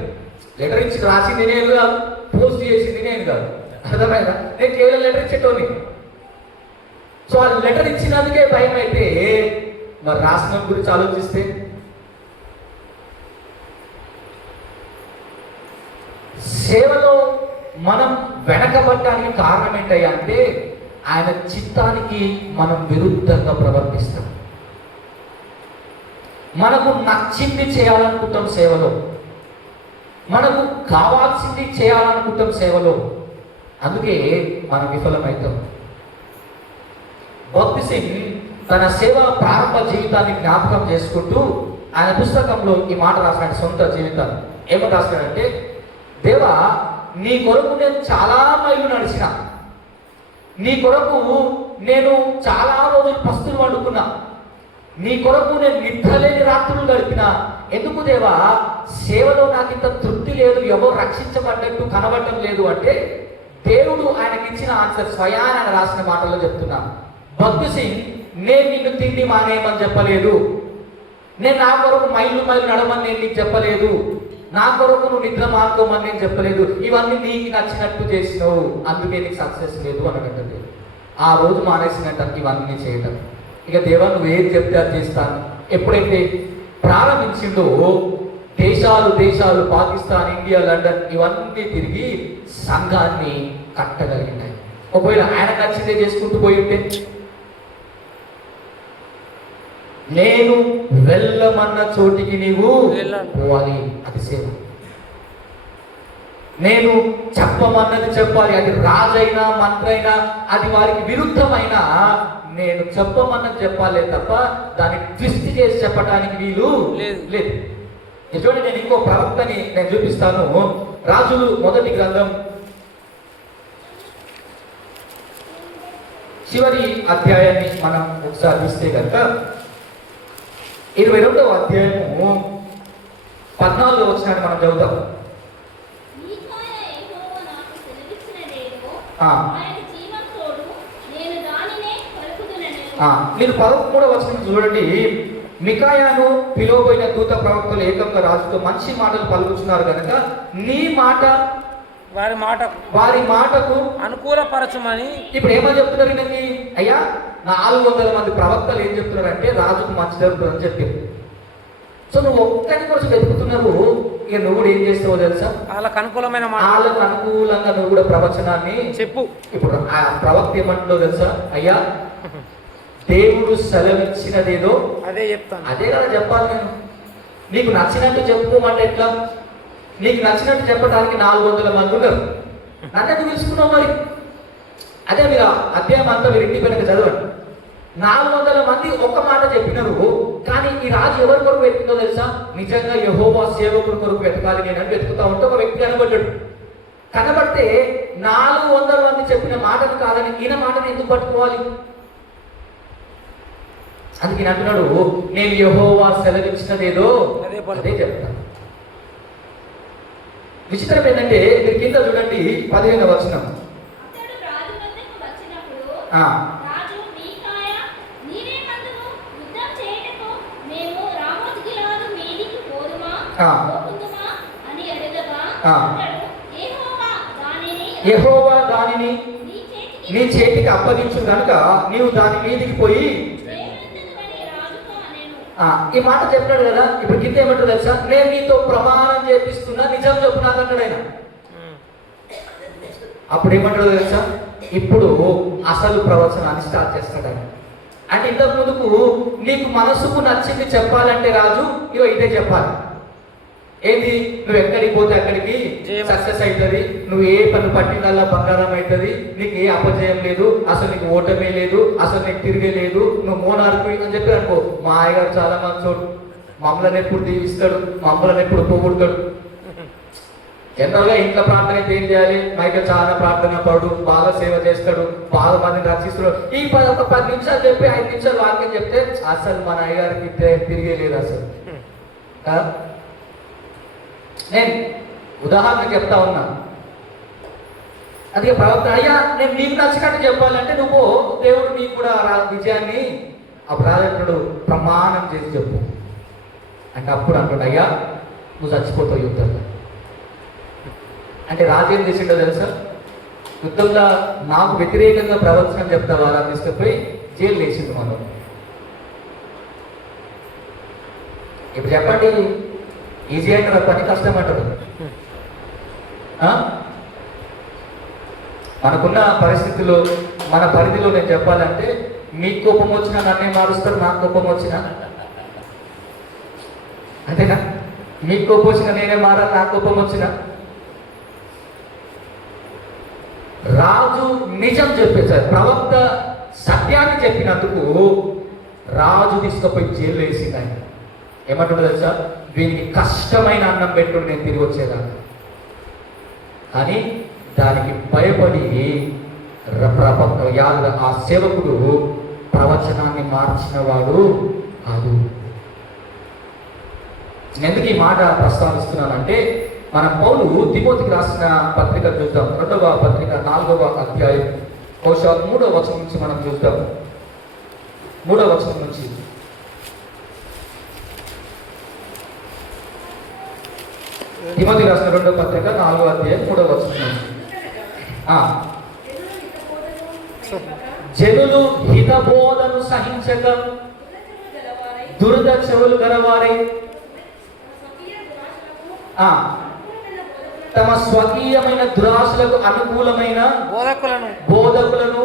లెటర్ ఇచ్చి రాసింది నేను కాదు, పోస్ట్ చేసింది నేను కాదు. అర్థమైనా? నేను కేవలం లెటర్ ఇచ్చేటోని. సో ఆ లెటర్ ఇచ్చినందుకే భయం అయితే మరి రాసిన గురించి ఆలోచిస్తే సేవలో మనం వెనకబడటానికి కారణం ఏంటయ్యా అంటే ఆయన చిత్తానికి మనం విరుద్ధంగా ప్రవర్తిస్తాం. మనకు నచ్చింది చేయాలనుకుంటాం సేవలో, మనకు కావాల్సింది చేయాలనుకుంటాం సేవలో, అందుకే మనం విఫలమవుతాం. భక్తి సింగ్ తన సేవ ప్రారంభ జీవితాన్ని జ్ఞాపకం చేసుకుంటూ ఆయన పుస్తకంలో ఈ మాట రాసినాడు, సొంత జీవితాన్ని. ఏమని రాసినాడంటే, దేవా నీ కొరకు నేను చాలా మైళ్ళు నడిచిన, నీ కొరకు నేను చాలా రోజులు పస్తులు వండుకున్నా, నీ కొరకు నేను నిద్రలేని రాత్రులు గడిపిన. ఎందుకు దేవా సేవలో నాకు ఇంత తృప్తి లేదు, ఎవరు రక్షించబడ్డట్టు కనబడటం లేదు అంటే దేవుడు ఆయనకి ఇచ్చిన ఆన్సర్ స్వయాన ఆయన రాసిన మాటల్లో చెప్తున్నా. భక్తి సింగ్, నేను నిన్ను తిండి మానేయమని చెప్పలేదు, నేను నా కొరకు మైళ్ళు నడమని నేను నీకు చెప్పలేదు, నా కొరకు నువ్వు నిద్ర మానుకోమని నేను చెప్పలేదు, ఇవన్నీ నీకు నచ్చినట్టు చేసినావు, అందుకే నీకు సక్సెస్ లేదు అని అంటుంది. ఆ రోజు మానేసినట్టు ఇవన్నీ చేయటం. ఇక దేవా నువ్వు ఏది చెప్తే అది చేస్తాను. ఎప్పుడైతే ప్రారంభించిందో దేశాలు పాకిస్తాన్, ఇండియా, లండన్ ఇవన్నీ తిరిగి సంఘాన్ని కట్టగలిగినాయి. ఒకవేళ ఆయన నచ్చిందే చేసుకుంటూ పోయి ఉంటే, నేను వెళ్ళమన్న చోటికి నీవు పోవాలి, అది సేవ. నేను చెప్పమన్నది చెప్పాలి, అది రాజైనా మంత్రైనా అది వారికి విరుద్ధమైనా నేను చెప్పమన్నది చెప్పాలి తప్ప దాన్ని ట్విస్ట్ చేసి చెప్పడానికి వీలు లేదు. చూడండి, నేను ఇంకో ప్రవక్తని నేను చూపిస్తాను. రాజులు మొదటి గ్రంథం చివరి అధ్యాయాన్ని మనం ఒకసారి చూస్తే కనుక 22వ అధ్యాయము 14వ వచనాన్ని మనం చదువుతాం. మీరు 13వ వచనం చూడండి. మికాయాను పిలువబోయిన దూత ప్రవక్తలు ఏకంగా రాజుతో మంచి మాటలు పలుకుతున్నారు కనుక నీ మాట వారి మాటకు అనుకూలపరచమని. ఇప్పుడు ఏమని చెప్తున్నారు ఈయనకి? అయ్యా 400 మంది ప్రవక్తలు ఏం చెప్తున్నారంటే రాజుకు మంచి జరుగుతుందని చెప్పారు. సో నువ్వు ఒక్కని కోసం వెతుకుతున్నావు, ఇక నువ్వు కూడా ఏం చేస్తావో తెలుసా? వాళ్ళకు అనుకూలమైన వాళ్ళకు అనుకూలంగా నువ్వు కూడా ప్రవచనాన్ని చెప్పు. ఇప్పుడు ఆ ప్రవక్త ఏమంటుందో తెలుసా? అయ్యా దేవుడు సెలవిచ్చినదేదో అదే చెప్తాను, అదే కదా చెప్పాలి. నేను నీకు నచ్చినట్టు చెప్పుకోమంటే ఎట్లా? నీకు నచ్చినట్టు చెప్పడానికి 400 మంది ఉన్నారు, నన్ను తెలుసుకున్నావు మరి. అదే మీరు అధ్యాయం అంతా మీరు ఇంటి పైన చదవండి. 400 మంది ఒక్క మాట చెప్పినారు, కానీ ఈ రాజు ఎవరి కొరకు వెతుకుతుందో తెలుసా? నిజంగా యెహోవా సేవకుడి కొరకు వెతకాలి నేను అని వెతుకుతా ఉంటే ఒక వ్యక్తి కనబడ్డాడు. కనబడితే 400 మంది చెప్పిన మాటను కాదని ఈయన మాటను ఎందుకు పట్టుకోవాలి? అందుకే అంటున్నాడు, నేను యెహోవా సెలవిచ్చినదేదో అదే చెప్తాను. విచిత్రం ఏంటంటే మీరు కింద చూడండి 15వ వచనం. యెహోవా దానిని నీ చేతికి అప్పగించు కనుక నీవు దాని మీదికి పోయి. ఈ మాట చెప్పినాడు కదా. ఇప్పుడు కింద ఏమంటారు తెలుసా? నేను నీతో ప్రమాణం చేపిస్తున్నా, నిజం చెప్పు నాకు అన్నాడు ఆయన. అప్పుడు ఏమంటాడు తెలుసా? ఇప్పుడు అసలు ప్రవచనాన్ని స్టార్ట్ చేస్తాడు ఆయన. అంటే ఇంతకు ముందుకు నీకు మనసుకు నచ్చింది చెప్పాలంటే రాజు ఇదే చెప్పాలి, ఏంది, నువ్వు ఎక్కడికి పోతే అక్కడికి జయం. సక్సెస్ అవుతుంది, నువ్వు ఏ పని పట్టినల్లా బంగారం అవుతుంది, నీకు ఏ అపజయం లేదు, అసలు నీకు ఓటమే లేదు, అసలు నీకు తిరిగే లేదు, నువ్వు మోనార్కు అని చెప్పి అనుకో. మా అయ్యగారు చాలా మంచోడు, మమ్మల్ని ఎప్పుడు దీవిస్తాడు, మమ్మల్ని ఎప్పుడు పోగొడతాడు. జనరల్గా ఇంట్లో ప్రార్థన అయితే ఏం చేయాలి, మైకే చాలా ప్రార్థన పడు, బాగా సేవ చేస్తాడు, బాగా మందిని రక్షిస్తాడు. ఈ ఒక 10 నిమిషాలు చెప్పి 5 నిమిషాలు వాక్యం చెప్తే అసలు మన అయ్యగారికి తిరిగే లేదు అసలు. నేను ఉదాహరణ చెప్తా ఉన్నా. అందుకే ప్రవక్త, అయ్యా నేను నీకు నచ్చినట్టు చెప్పాలంటే నువ్వు దేవుడు నీకు కూడా విజయాన్ని ఆ ప్రాజెక్టుడు ప్రమాణం చేసి చెప్పు అంటే అప్పుడు అంటాడు, అయ్యా నువ్వు చచ్చిపోతావు యుద్ధంలో. అంటే రాజు ఏం చేసిండో తెలుసా, యుద్ధంలో నాకు వ్యతిరేకంగా ప్రవచనం చెప్తా వారా తీసుకుపోయి జైలు వేసిండు మనం. ఇప్పుడు చెప్పండి, ఈజీ అంటారు పని, కష్టం అంటారు. మనకున్న పరిస్థితుల్లో మన పరిధిలో నేను చెప్పాలంటే, మీకు కోపం వచ్చినా నన్నే మారుస్తారు, నాకు కోపం వచ్చినా అంతేనా? మీకు కోపం వచ్చినా నేనే మారాలి, నాకు కోపం వచ్చినా. రాజు నిజం చెప్పేశారు, ప్రవక్త సత్యాన్ని చెప్పినందుకు రాజు తీసుకుపోయి జైలు వేసింది. ఆయన ఏమంటుండో తెలుసా, వీనికి కష్టమైన అన్నం పెట్టుడు నేను తిరిగి వచ్చేదాన్ని. కానీ దానికి భయపడి ఆ సేవకుడు ప్రవచనాన్ని మార్చిన వాడు కాదు. ఎందుకు ఈ మాట ప్రస్తావిస్తున్నానంటే, మన పౌలు తిమోతికి రాసిన పత్రిక చూద్దాం. 2వ పత్రిక 4వ అధ్యాయం బహుశా 3వ వచనం నుంచి మనం చూద్దాం. 3వ వచనం నుంచి తిమోతికి రాసిన 2వ పత్రిక 4వ అధ్యాయం 3వ వచనం నుంచి. జనులు హితబోధను సహించక దురద చెవులు గలవారై తమ స్వకీయమైన దురాశలకు అనుకూలమైన బోధకులను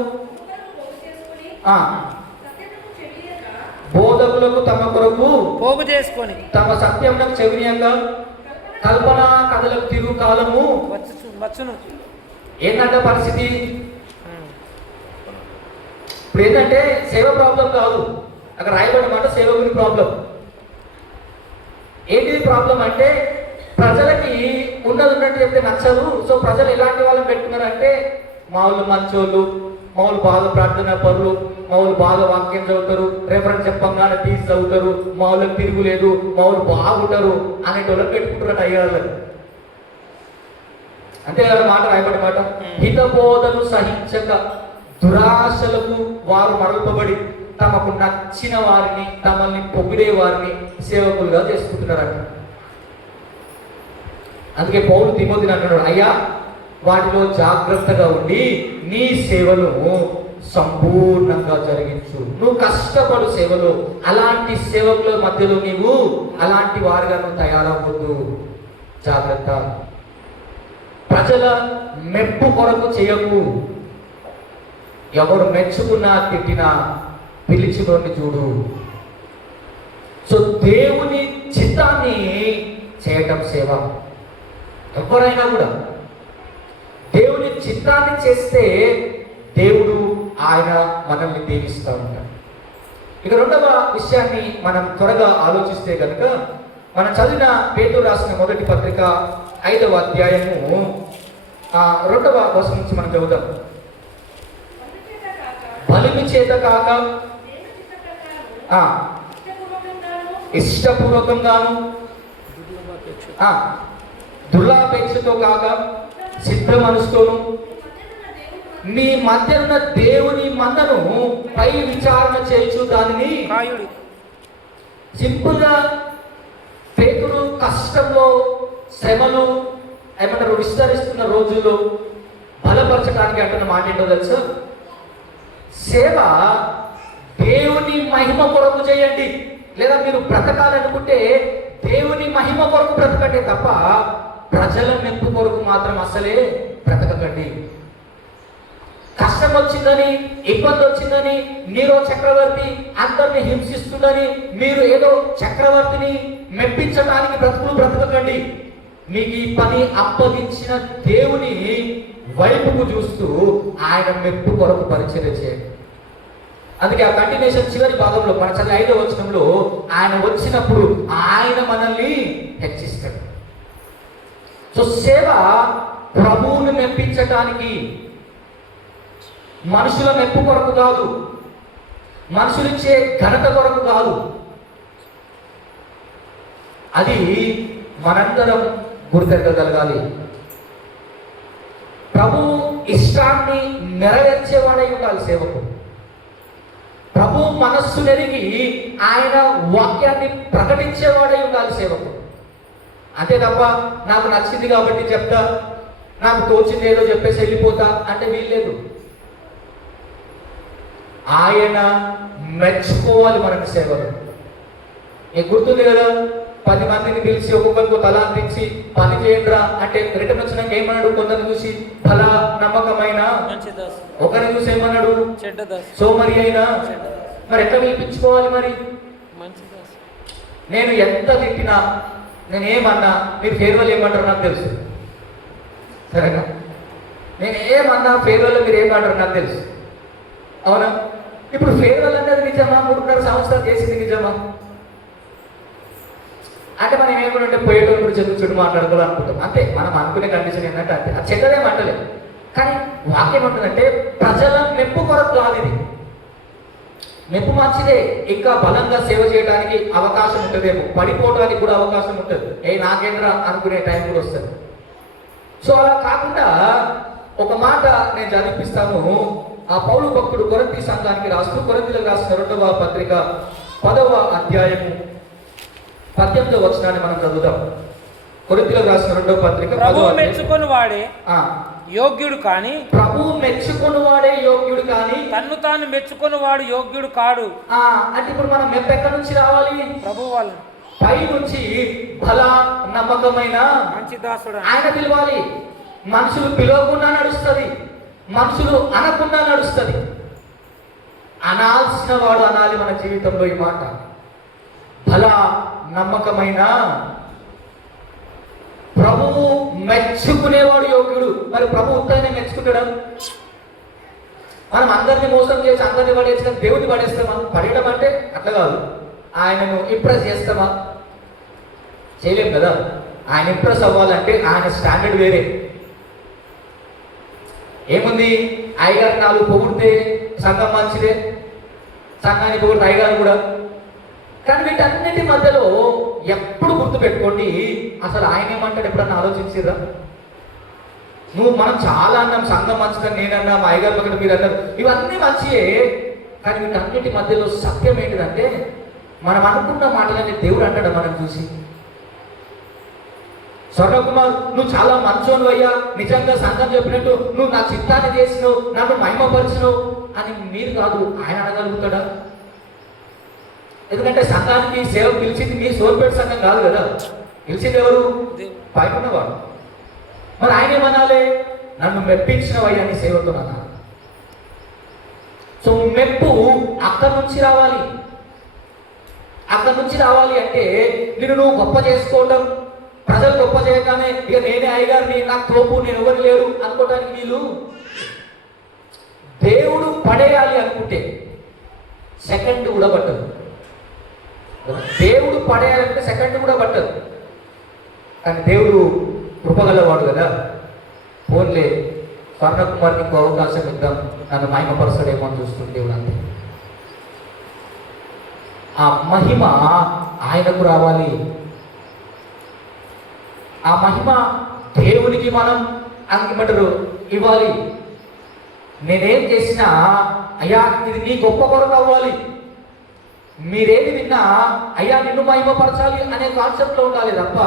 బోధకులకు తమ కొరకు పోగు చేసుకొని తమ సత్యములకు చెవినీయంగా కల్పన కథలకు తిరుగు కాలము వచ్చును. ఏంటంటే పరిస్థితి ఇప్పుడు ఏంటంటే సేవ ప్రాబ్లం కాదు, అక్కడ రాయబడిన మాట సేవకుని ప్రాబ్లం. ఏంటిది ప్రాబ్లం అంటే, ప్రజలకి ఉన్నట్టు చెప్తే నచ్చదు. సో ప్రజలు ఎలాంటి వాళ్ళని పెట్టుకున్నారంటే, మామూలు మంచోళ్ళు, మామూలు బాగా ప్రార్థన పరులు, మామూలు బాగా వాక్యం చదువుతారు, రెఫరెన్స్ చెప్పంగానే తీసి చదువుతారు, మామూలు తిరుగులేదు, మామూలు బాగుంటారు అనేటోళ్ళని పెట్టుకుంటారు అయ్యాళ్ళని. అంతే కదా మాట రాయబడి మాట. హితబోధను సహించక దురాశలకు వారు మరల్పబడి తమకు నచ్చిన వారిని, తమల్ని పొగిడే వారిని సేవకులుగా చేసుకుంటున్నారంట. అందుకే పౌలు తిమోతిని అంటున్నాడు, అయ్యా వాటిలో జాగ్రత్తగా ఉండి నీ సేవను సంపూర్ణంగా జరిగించు. నువ్వు కష్టపడు సేవలో, అలాంటి సేవకుల మధ్యలో నీవు అలాంటి వారిగా నువ్వు తయారవద్దు, జాగ్రత్త. ప్రజల మెప్పు కొరకు చేయకు. ఎవరు మెచ్చుకున్నా తిట్టినా పిలిచినోడిని చూడు. సో దేవుని చిత్తాన్ని చేయటం సేవ. ఎవరైనా కూడా దేవుని చిత్తాన్ని చేస్తే దేవుడు ఆయన మనల్ని దీవిస్తూ ఉంటాడు. ఇక 2వ విషయాన్ని మనం త్వరగా ఆలోచిస్తే కనుక, మనం చదివిన పేతురు రాసిన మొదటి పత్రిక 5వ అధ్యాయము 2వ వచనం నుంచి మనం చదువుదాం. బలిమి చేత కాక ఇష్టపూర్వకంగాను దుర్లాపేక్షతో కాక సిద్ధ మనసుతోను మీ మధ్యనున్న దేవుని మందను పై విచారణ చేయొచ్చు. దానిని సింపుల్ గా పేతురు కష్టంలో, శ్రమలు ఏమంటారు విస్తరిస్తున్న రోజుల్లో బలపరచడానికి అంటున్న మాట ఏంటో తెలుసు, సేవ దేవుని మహిమ కొరకు చేయండి. లేదా మీరు బ్రతకాలనుకుంటే దేవుని మహిమ కొరకు బ్రతకండి తప్ప ప్రజల మెప్పు కొరకు మాత్రం అసలే బ్రతకకండి. కష్టం వచ్చిందని, ఇబ్బంది వచ్చిందని, నీరో చక్రవర్తి అందరిని హింసిస్తుందని మీరు ఏదో చక్రవర్తిని మెప్పించడానికి బ్రతకకండి. మీకు ఈ పని అప్పగించిన దేవుని వైపుకు చూస్తూ ఆయన మెప్పు కొరకు పరిచర్య చేయండి. అందుకే ఆ కంటిన్యూషన్ చివరి భాగంలో మన చదివి 5వ వచనంలో ఆయన వచ్చినప్పుడు ఆయన మనల్ని హెచ్చిస్తాడు. సో సేవ ప్రభువును మెప్పించటానికి, మనుషుల మెప్పు కొరకు కాదు, మనుషులిచ్చే ఘనత కొరకు కాదు. అది మనందరం గుర్తెరగగలగాలి. ప్రభు ఇష్టాన్ని నెరవేర్చేవాడై ఉండాలి సేవకు. ప్రభు మనస్సు నెరిగి ఆయన వాక్యాన్ని ప్రకటించేవాడై ఉండాలి సేవకు. అంతే తప్ప నాకు నచ్చింది కాబట్టి చెప్తా, నాకు తోచింది ఏదో చెప్పేసి వెళ్ళిపోతా అంటే వీల్లేదు. ఆయన మెచ్చుకోవాలి మనకి సేవలు. మీకు గుర్తుంది కదా, 10 మందిని పిలిచి ఒక్కొక్కరికి తల అందించి పని చేయండిరా అంటే రిటర్న్ వచ్చినాక ఏమన్నాడు? కొందరిని చూసి ఫలా నమ్మకమైన, ఒకరిని చూసి ఏమన్నాడు? సోమరి అయినా. మరి ఎట్లా పిలిపించుకోవాలి? మరి నేను ఎంత తిట్టినా, నేను ఏమన్నా మీరు ఫేర్వెల్ ఏమంటారు నాకు తెలుసు, సరేనా? నేను ఏమన్నా ఫేర్వెల్ మీరు ఏమంటారు నాకు తెలుసు, అవునా? ఇప్పుడు ఫేర్వెల్ అనేది నిజమా? 3.5 సంవత్సరాలు చేసింది నిజమా? అంటే మనం ఏమంటే పోయేటోళ్ళు గురించి ఎందుకు చెడు మాట్లాడుకోవాలనుకుంటాం, అంతే. మనం అనుకునే కండిషన్ ఏంటంటే అంతే. అది చెడ్డదేం అంటలేదు, కానీ వాక్యం ఉంటుందంటే ప్రజల మెప్పు కొరకు కాదు ఇది. మెప్పు మంచిదే, ఇంకా బలంగా సేవ చేయడానికి అవకాశం ఉంటుందేమో, పడిపోవడానికి కూడా అవకాశం ఉంటుంది. నాకేంద్ర అనుకునే టైం కూడా వస్తుంది. సో అలా కాకుండా ఒక మాట నేను చదివిపిస్తాను. ఆ పౌలు భక్తుడు కొరింథీ సంఘానికి రాస్తూ, కొరింథీలకు రాసిన 2వ పత్రిక 10వ అధ్యాయము 18వ వచనాన్ని మనం చదువుదాం. కొరింథీలకు రాసిన 2వ పత్రిక 10వ మెచ్చుకొని వాడే యోగ్యుడు కానీ, ప్రభు మెచ్చుకొని వాడే యోగ్యుడు కానీ తన్ను తాను మెచ్చుకొని వాడు యోగ్యుడు కాడు. అంటే ఇప్పుడు మనం మెప్పు ఎక్కడి నుంచి రావాలి? ప్రభు వాళ్ళ పై నుంచి బల నమ్మకమైన మంచి దాసుడు ఆయన పిలవాలి. మనుషులు పిలవకుండా నడుస్తుంది, మనుషులు అనకుండా నడుస్తుంది. అనాల్సిన వాడు అనాలి మన జీవితంలో ఈ మాట. బల నమ్మకమైన ప్రభువు మెచ్చుకునేవాడు యోగ్యుడు. మరి ప్రభు ఉత్తగానే మెచ్చుకుంటాడా? మనం అందరినీ మోసం చేసి అందరినీ పడేసి దేవుని పడేస్తామా? పడేయడం అంటే అట్లా కాదు. ఆయనను ఇంప్రెస్ చేస్తామా? చేయలేం కదా. ఆయన ఇంప్రెస్ అవ్వాలంటే ఆయన స్టాండర్డ్ వేరే. ఏముంది, అయ్యగారు 4 పొగిడితే సంఘం మంచిదే, సంఘాన్ని పొగిడితే అయ్యగారు కూడా. కానీ వీటన్నిటి మధ్యలో ఎప్పుడు గుర్తుపెట్టుకోండి, అసలు ఆయన ఏమంటాడు ఎప్పుడన్నా ఆలోచించిరా? మనం చాలా అన్నాం సంఘం మంచిదని, నేనన్నా, మా అయ్యగారు ఒకటి మీరు అన్నారు, ఇవన్నీ మంచియే. కానీ వీటన్నిటి మధ్యలో సత్యం ఏంటిదంటే, మనం అనుకున్న మాటలన్నీ దేవుడు అంటాడు మనం చూసి. స్వర్ణకుమార్, నువ్వు చాలా మంచోను అయ్యా, నిజంగా సంఘం చెప్పినట్టు నువ్వు నా చిత్తాన్ని చేసినావు, నన్ను మహిమపరిచినావు అని మీరు కాదు, ఆయన అనగలుగుతాడా? ఎందుకంటే సంఘానికి సేవ పిలిచింది మీ సోల్పేట సంఘం కాదు కదా, పిలిచింది ఎవరు? పైన ఉన్నవాడు. మరి ఆయన ఏమనాలి? నన్ను మెప్పించినవయ్యా నీ సేవతో అన్నాను. సో మెప్పు అక్కడి నుంచి రావాలి. అక్కడి నుంచి రావాలి అంటే నిన్ను నువ్వు గొప్ప చేసుకోవడం, ప్రజలు గొప్ప చేయగానే ఇక నేనే అయ్యగారిని, నాకు తోపు, నేను ఎవరు లేరు అనుకోవడానికి వీలు. దేవుడు పడేయాలి అనుకుంటే సెకండ్ కూడా పట్టదు. దేవుడు పడేయాలంటే సెకండ్ కూడా పట్టదు. కానీ దేవుడు కృపగలవాడు కదా, ఫోన్లే స్వర్ణకుమార్కి ఇంకో అవకాశం ఇద్దాం, నన్ను మహిమపరుస్తాడేమో అని చూస్తుంది దేవుడు. అంతే. ఆ మహిమ ఆయనకు రావాలి. ఆ మహిమ దేవునికి మనం అంకిమంటారు ఇవ్వాలి. నేనేం చేసినా అయ్యా ఇది నీ గొప్ప కొరకు అవ్వాలి, మీరేది విన్నా అయ్యా నిన్ను మహిమపరచాలి అనే కాన్సెప్ట్లో ఉండాలి తప్ప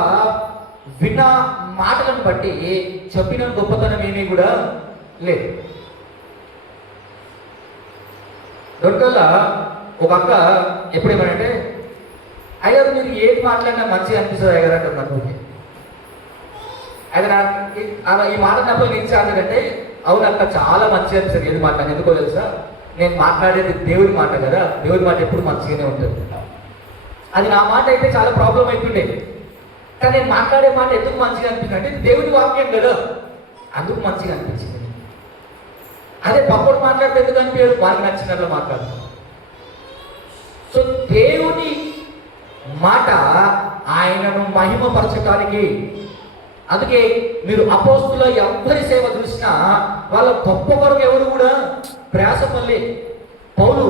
విన్న మాటలను బట్టి చెప్పిన గొప్పతనం ఏమీ కూడా లేదు. దొరకల్లా ఒక అక్క ఎప్పుడేమనంటే, అయ్యారు మీరు ఏది మాట్లాడినా మంచిగా అనిపిస్తుంది అయ్యారు అంటారు. నాకు అయితే ఈ మాట నప్పలు నేను అంటే అవునక్క చాలా మంచిగా అనిపిస్తుంది ఏది మాట ఎందుకో తెలుసా, నేను మాట్లాడేది దేవుడి మాట కదా, దేవుడి మాట ఎప్పుడు మంచిగానే ఉంటుంది. అది నా మాట అయితే చాలా ప్రాబ్లం అవుతుండే, కానీ నేను మాట్లాడే మాట ఎందుకు మంచిగా అనిపించింది అంటే దేవుడి వాక్యం కదా, అందుకు మంచిగా అనిపించింది. అదే పప్పుడు మాట్లాడితే ఎందుకు అనిపించదు, వారికి నచ్చినట్లు మాట్లాడతాం. సో దేవుని మాట ఆయనను మహిమపరచడానికి. అందుకే మీరు అపోస్తుల ఎవరి సేవ చూసినా వాళ్ళ గొప్ప కొరకు ఎవరు కూడా ప్రయాసపడలే. పౌలు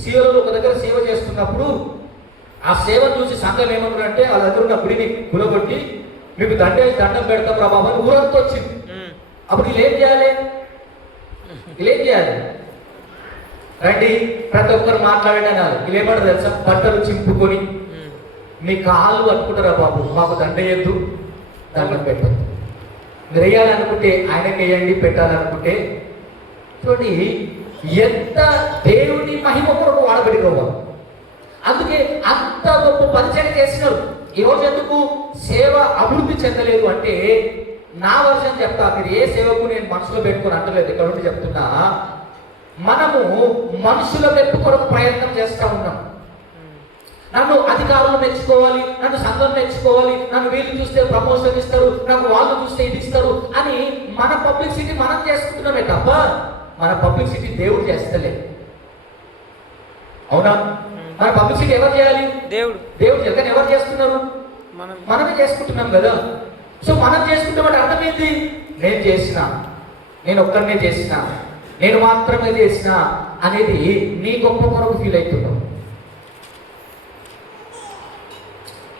సీలలో ఒక దగ్గర సేవ చేస్తున్నప్పుడు ఆ సేవను చూసి సంఘం ఏమన్నారంటే వాళ్ళ దగ్గర ఉన్న గుడిని కులగొట్టి మీకు దండం పెడతాం రా బాబా అని ఊరంతా వచ్చింది. అప్పుడు వీళ్ళేం చేయాలి, రండి ప్రతి ఒక్కరు మాట్లాడాలి. వీళ్ళు ఏమంటారు తెలుసా, బట్టలు చింపుకొని మీ కాళ్ళు అనుకుంటారా బాబు మాకు దండయ్యద్దు, దండం పెట్టద్దు. మీరు వేయాలనుకుంటే ఆయనకి వేయండి, పెట్టాలనుకుంటే. చూడండి ఎంత దేవుని మహిమ కొరకు వాడబెట్టుకోవాలి. అందుకే అంత గొప్ప పరిచయం చేసినారు. ఈరోజు ఎందుకు సేవ అభివృద్ధి చెందలేదు అంటే, నా వర్షం చెప్తా, మీరు ఏ సేవకు నేను మనసులో పెట్టుకొని అంటలేదు, ఇక్కడ నుండి చెప్తున్నా. మనము మనుషుల మెప్పు కొరకు ప్రయత్నం చేస్తూ ఉన్నాం. నన్ను అధికారులు మెచ్చుకోవాలి, నన్ను సంఘం మెచ్చుకోవాలి, నన్ను వీళ్ళు చూస్తే ప్రమోషన్ ఇస్తారు, నాకు వాళ్ళు చూస్తే ఇది ఇస్తారు అని మన పబ్లిసిటీ మనం చేసుకుంటున్నామే తప్ప మన పబ్లిసిటీ దేవుడు చేస్తలే. అవునా? మన పబ్లిసిటీ ఎవరు చేయాలి? దేవుడు కానీ ఎవరు చేస్తున్నారు? మనమే చేసుకుంటున్నాం కదా. సో మనం చేసుకుంటామంటే అర్థమైంది, నేను చేసిన, నేను ఒక్కరినే చేసిన, నేను మాత్రమే చేసిన అనేది నీ గొప్ప కొరకు ఫీల్ అవుతున్నావు.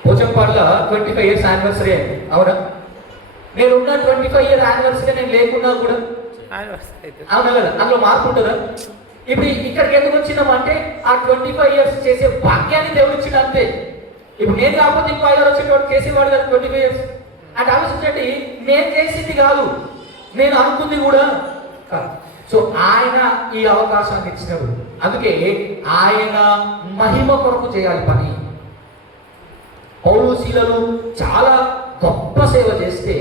పోచంపాడులో 25 years యానివర్సరీ అయింది. అవునా? నేనున్న 25 year యానివర్సరీ నేను లేకున్నా కూడా అవునా కదా, అందులో మార్పు ఉంటుందా? ఇప్పుడు ఇక్కడికి ఎందుకు వచ్చినామంటే ఆ 25 years చేసే భాగ్యాన్ని దేవుడు ఇచ్చిన అంతే. ఇప్పుడు నేను కాకపోతే ఇంకో 5 వచ్చేటోడు చేసేవాడు కదా 25 years అంటే ఆలోచించండి. నేను చేసింది కాదు, నేను అనుకుంది కూడా కాదు. సో ఆయన ఈ అవకాశాన్ని ఇచ్చినాడు. అందుకే ఆయన మహిమ కొరకు చేయాలి పని. పౌలు శీలలు చాలా గొప్ప సేవ చేస్తే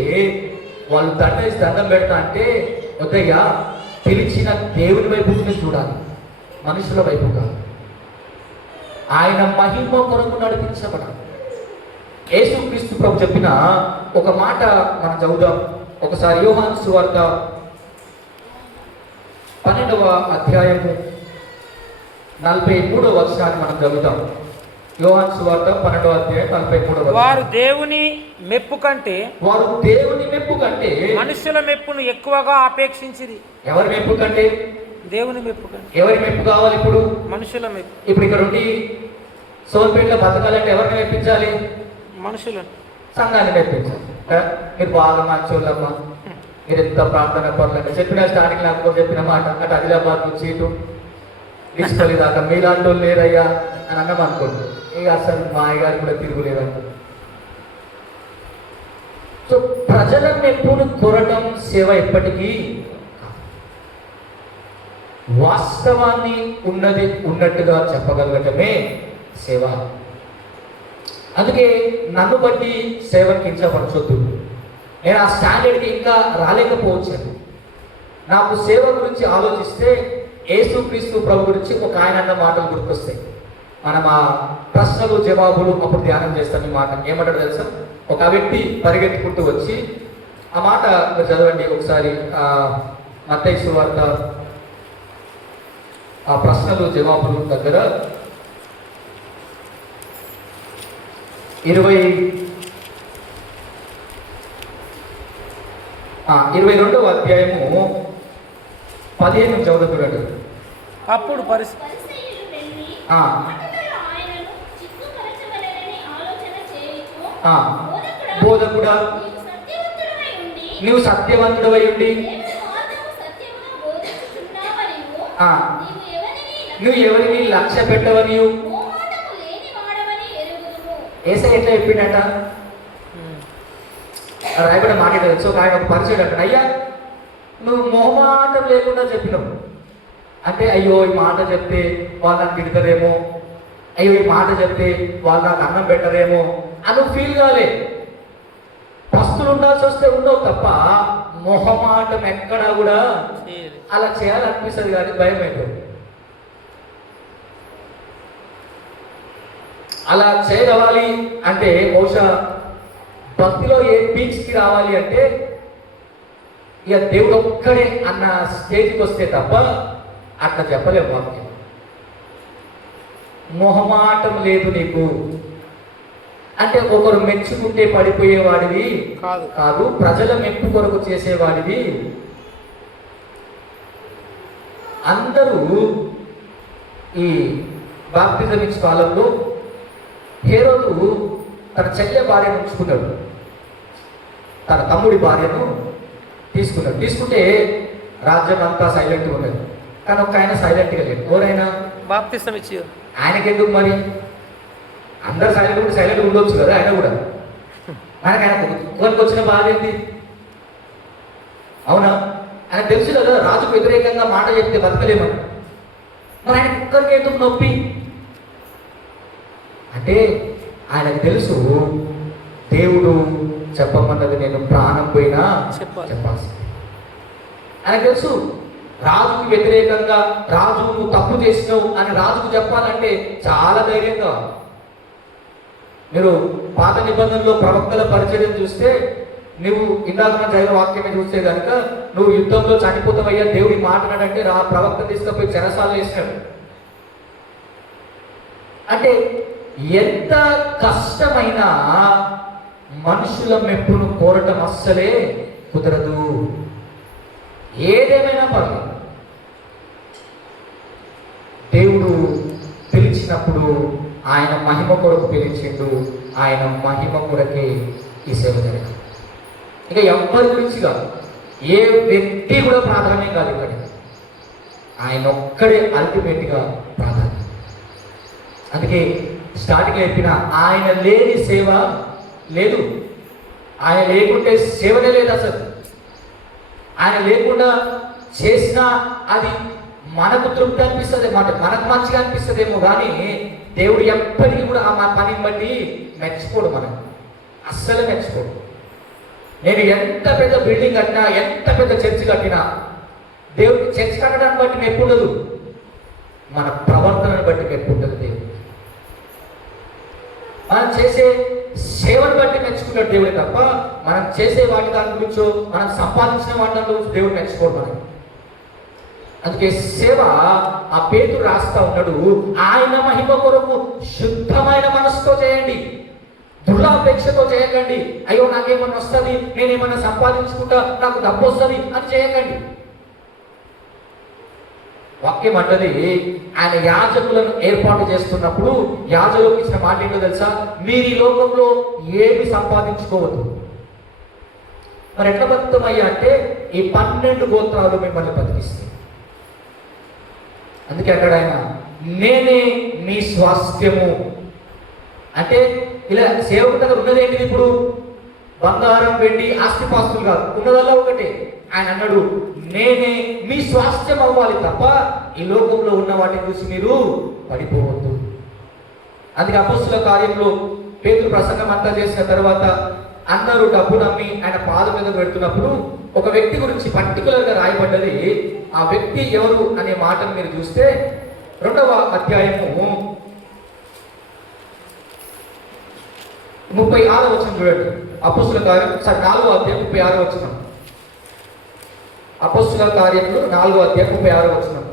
వాళ్ళు దండం పెడతా అంటే, వద్దయ్యా పిలిచిన దేవుని వైపు చూడాలి, మనుషుల వైపు కాదు. ఆయన మహిమ కొరకు నడిపించబడాలి. యేసుక్రీస్తు ప్రభు చెప్పిన ఒక మాట మనం చదువుదాం ఒకసారి. యోహాను సువార్త 12వ అధ్యాయము 43వ వచనాన్ని మనం చదువుతాం. యోహాను సువార్త 12వ అధ్యాయం 43వ వచనం. వారు దేవుని మెప్పు కంటే మనుషుల మెప్పును ఎక్కువగా అపేక్షించిరి. ఎవరి మెప్పు కంటే? దేవుని మెప్పు కంటే. ఎవరి మెప్పు కావాలి ఇప్పుడు? మనుషుల మెప్పు. ఇప్పుడు ఇక్కడ ఉండి సోల్పేటలో బతకాలంటే ఎవరిని మెప్పించాలి? మనుషులను, సంఘాన్ని మెప్పించాలి. మీరు బాగా మంచోళ్ళమ్మా, మీరు ఎంత ప్రార్థన పనులంటే చెప్పిన స్టార్టింగ్ నాకు చెప్పిన మాట అటు ఆదిలాబాద్ నుంచి ఇటు డిస్కలి దాకా మీలాంటి వాళ్ళు లేరయ్యా అని అన్నం అనుకోండి. ఇక అసలు మా అయ్యగారు కూడా తిరుగులేదంట. సో ప్రజల మెప్పును కోరటం సేవ ఎప్పటికీ వాస్తవాన్ని ఉన్నట్టుగా చెప్పగలగటమే సేవ. అందుకే నన్ను బట్టి సేవ కించపరచొద్దు. నేను ఆ స్టాండర్డ్కి ఇంకా రాలేకపోవచ్చాను. నాకు సేవ గురించి ఆలోచిస్తే యేసుక్రీస్తు ప్రభు గురించి ఒక ఆయన అన్న మాటలు గుర్తొస్తాయి. మనం ఆ ప్రశ్నలు జవాబులు అప్పుడు ధ్యానం చేస్తాం. ఈ మాట ఏమంటాడు తెలుసా? ఒక వ్యక్తి పరిగెత్తుకుంటూ వచ్చి, ఆ మాట మీరు చదవండి ఒకసారి, మత్తయి సువార్త ఆ ప్రశ్నలు జవాబులు దగ్గర 22వ అధ్యాయము 15 చదువుతున్నాడు. అప్పుడు బోధకుడా నీవు సత్యవంతుడవై ఉండి నువ్వు ఎవరిని లక్ష్య పెట్టవని ఏసై ఎట్లా చెప్పిండట? రాయబడిన మాట తెలుసు. ఆయన ఒక పరిచయం అంటాడు, అయ్యా నువ్వు మొహమాటం లేకుండా చెప్పినావు అంటే, అయ్యో ఈ మాట చెప్తే వాళ్ళు నాకు తిడతారేమో, అయ్యో ఈ మాట చెప్తే వాళ్ళు నాకు అన్నం పెట్టరేమో అని ఫీల్ కాలే. పస్తులు ఉండాల్సి వస్తే ఉండవు తప్ప మొహమాటం ఎక్కడా కూడా అలా చేయాలనిపిస్తుంది కానీ భయం అవుతుంది. అలా చేయగలాలి అంటే బహుశా భక్తిలో ఏ పీక్స్కి రావాలి అంటే ఇక దేవుడు ఒక్కడే అన్న స్టేజ్కి వస్తే తప్ప అట్లా చెప్పలేము. వాక్యం మొహమాటం లేదు నీకు అంటే ఒకరు మెచ్చుకుంటే పడిపోయేవాడివి కాదు, ప్రజల మెప్పు కొరకు చేసేవాడివి. అందరూ ఈ బాప్తిజం ఇచ్చే కాలంలో హేరోదు తన చెల్లె భార్యను ఉంచుకున్నాడు, తన తమ్ముడి భార్యను తీసుకున్నాడు. తీసుకుంటే రాజ్యం అంతా సైలెంట్గా ఉన్నది, కానీ ఒక ఆయన సైలెంట్గా లేడు. ఎవరైనా బాప్తిసం ఇచ్చి ఆయనకెందుకు మరి? అందరు సైలెంట్గా ఉండొచ్చు కదా, ఆయన కూడా. మనకు ఆయన కొనికి వచ్చిన బాధ ఏంటి? అవునా? ఆయన తెలుసు కదా రాజుకు వ్యతిరేకంగా మాట చెప్తే బతకలేమని. మరి ఆయన కుక్కరికి ఎందుకు నొప్పి అంటే ఆయనకు తెలుసు దేవుడు చెప్పమన్నది నేను ప్రాణం పోయినా చెప్పాల్సింది. ఆయనకు తెలుసు రాజుకు వ్యతిరేకంగా రాజు నువ్వు తప్పు చేసినావు అని రాజుకు చెప్పాలంటే చాలా ధైర్యంగా. మీరు పాత నిబంధనలో ప్రవక్తల పరిచయం చూస్తే, నువ్వు ఇందాక మన జైలు వాక్యమే చూస్తే కనుక నువ్వు యుద్ధంలో చనిపోతావయ్యా దేవుడి మాట్లాడంటే ప్రవక్త తీసుకుపోయి చెరసాలు వేసినాడు. అంటే ఎంత కష్టమైనా మనుషుల మెప్పును కోరటం అస్సలే కుదరదు. ఏదేమైనా పర్లేదు, దేవుడు పిలిచినప్పుడు ఆయన మహిమ కొరకు పిలిచిండు, ఆయన మహిమ కొరకే ఈ సేవ జరిగింది. ఇక ఎవరి గురించి కాదు, ఏ వ్యక్తి కూడా ప్రాధాన్యం కాదు. ఇక్కడ ఆయన ఒక్కడే అల్టిమేట్గా ప్రాధాన్యం. అందుకే స్టార్టింగ్ చెప్పిన ఆయన లేని సేవ లేదు, ఆయన లేకుంటే సేవనే లేదు అసలు. ఆయన లేకుండా చేసినా అది మనకు తృప్తి అనిపిస్తుంది, మనకు మంచిగా అనిపిస్తుందేమో కానీ దేవుడు ఎప్పటికీ కూడా ఆ పనిని బట్టి మెచ్చుకోడు, మనకు అస్సలు మెచ్చుకోడు. నేను ఎంత పెద్ద బిల్డింగ్ కట్టినా, ఎంత పెద్ద చర్చి కట్టినా దేవుడికి చర్చి కట్టడాన్ని బట్టి మెప్పు ఉండదు, మన ప్రవర్తనను బట్టి మెప్పు ఉంటుంది. దేవుడు మనం చేసే సేవను బట్టి మెచ్చుకున్నాడు దేవుడే తప్ప మనం చేసే వాటి దాని గురించో మనం సంపాదించిన వాటి దాని గురించి దేవుడు మెచ్చుకోడు మనం. అందుకే సేవ ఆ పేతురు రాస్తా ఉన్నాడు, ఆయన మహిమ కొరకు శుద్ధమైన మనసుతో చేయండి, దుర్లాపేక్షతో చేయకండి. అయ్యో నాకేమన్నా వస్తుంది, నేనేమన్నా సంపాదించుకుంటా, నాకు డబ్బు వస్తుంది అని చేయకండి. వాక్యం అంటది ఆయన యాజకులను ఏర్పాటు చేస్తున్నప్పుడు యాజకులకు ఇచ్చిన మాట ఏంటో తెలుసా? మీరు ఈ లోకంలో ఏమి సంపాదించుకోవద్దు. మరి ఎట్లా బతుకుతామయ్యా అంటే ఈ 12 గోత్రాలు మిమ్మల్ని బతికిస్తాయి. అందుకే అక్కడ ఆయన నేనే మీ స్వాస్థ్యము అంటే ఇలా సేవకు దగ్గర ఉన్నది ఏంటిది? ఇప్పుడు బంగారం వెండి ఆస్తిపాస్తులు కాదు, ఉన్నదల్లా ఒకటే. ఆయన అన్నాడు నేనే మీ స్వాస్థ్యం అవ్వాలి తప్ప ఈ లోకంలో ఉన్న వాటిని చూసి మీరు పడిపోవద్దు. అందుకే అపొస్తలుల కార్యంలో పేతురు ప్రసంగం అంతా చేసిన తర్వాత అందరూ డబ్బు నమ్మి ఆయన పాదం మీద పెడుతున్నప్పుడు ఒక వ్యక్తి గురించి పర్టికులర్గా రాయబడ్డది. ఆ వ్యక్తి ఎవరు అనే మాటను మీరు చూస్తే 2వ అధ్యాయము 36వ వచనం చూడండి. అపొస్తలుల కార్యం 4వ అధ్యాయం 36వ వచనం. అపొస్తలుల కార్యములు 4వ అధ్యాయం 36వ వచనం.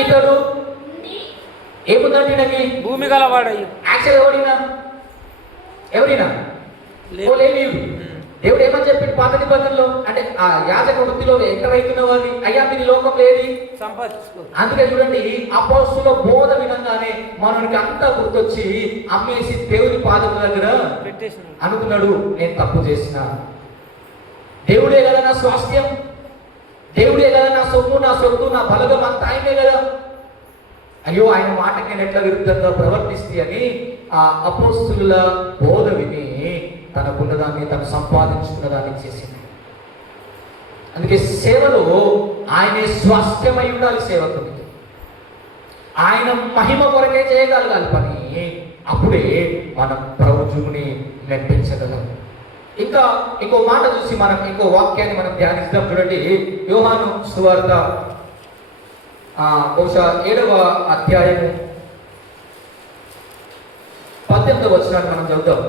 ఇతడు ఏముందంటే భూమి గలవాడయ్యి. యాక్చువల్ ఎవరినా దేవుడు ఏమని చెప్పి పాత నిబంధనలో అంటే ఆ యాజక వృత్తిలో ఎంటర్ అవుతున్న వారిని అయ్యా మీరు లోకంలో ఏది సంపాదించుకో. అందుకే చూడండి అపొస్తలుల బోధ విధంగానే మనకి అంతా గుర్తొచ్చి అమ్మేసి దేవుని పాదం దగ్గర అనుకున్నాడు నేను తప్పు చేసిన, దేవుడే కదా నా స్వాస్థ్యం, దేవుడే కదా నా సొమ్ము, నా సొత్తు, నా బలగం అంతా ఆయనే కదా. అయ్యో ఆయన మాటకి నేను ఎట్లా విరుద్ధంగా ప్రవర్తిస్తే అని ఆ అపొస్తలుల బోధ విని తనకున్నదాన్ని తను సంపాదించుకున్న దాన్ని చేసింది. అందుకే సేవలో ఆయనే స్వాస్థ్యమై ఉండాలి సేవకుడికి. ఆయన మహిమ కొరకే చేయగలగాలి పని. అప్పుడే మనం ప్రభువుని మెప్పించగలం. ఇంకా ఇంకో మాట చూసి మనం ఇంకో వాక్యాన్ని మనం ధ్యానిస్తాం. చూడండి, యోహాను సువార్త బహుశా 7వ అధ్యాయము 18వ వచనాన్ని మనం చదువుతాం.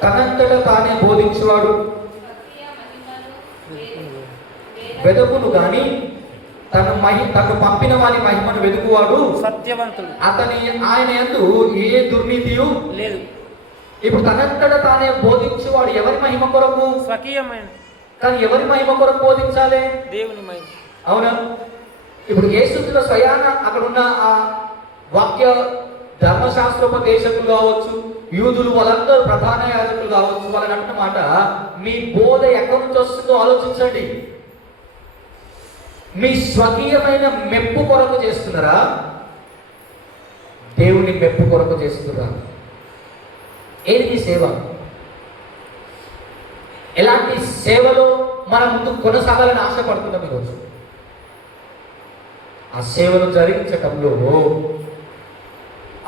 తనంతట తానే బోధించువాడు వెదకును గాని తను పంపిన వారి మహిమను వెతుకువాడు సత్యవంతుడు. ఆయన యందు ఏ దుర్నీతియు లేదు. ఇప్పుడు తనంతట తానే బోధించువాడు ఎవరి మహిమ కొరకు? స్వకీయమైన. కానీ ఎవరి మహిమ కొరకు బోధించాలి? దేవుని మహిమ. అవునా? ఇప్పుడు యేసుక్రీస్తు స్వయాన అక్కడున్న ఆ వాక్య ధర్మశాస్త్రోపదేశకులు కావచ్చు, యూదులు వాళ్ళందరూ ప్రధాన యాజకులు కావచ్చు, వాళ్ళని అంటున్నమాట, మీ బోధ ఎక్కడి నుంచి వస్తుందో ఆలోచించండి. మీ స్వకీయమైన మెప్పు కొరకు చేస్తున్నారా? దేవుని మెప్పు కొరకు చేస్తున్నారా? ఏది సేవ? ఎలాంటి సేవలో మనం ముందు కొనసాగాలని ఆశపడుతున్నాం ఈరోజు? ఆ సేవను జరిగించటంలో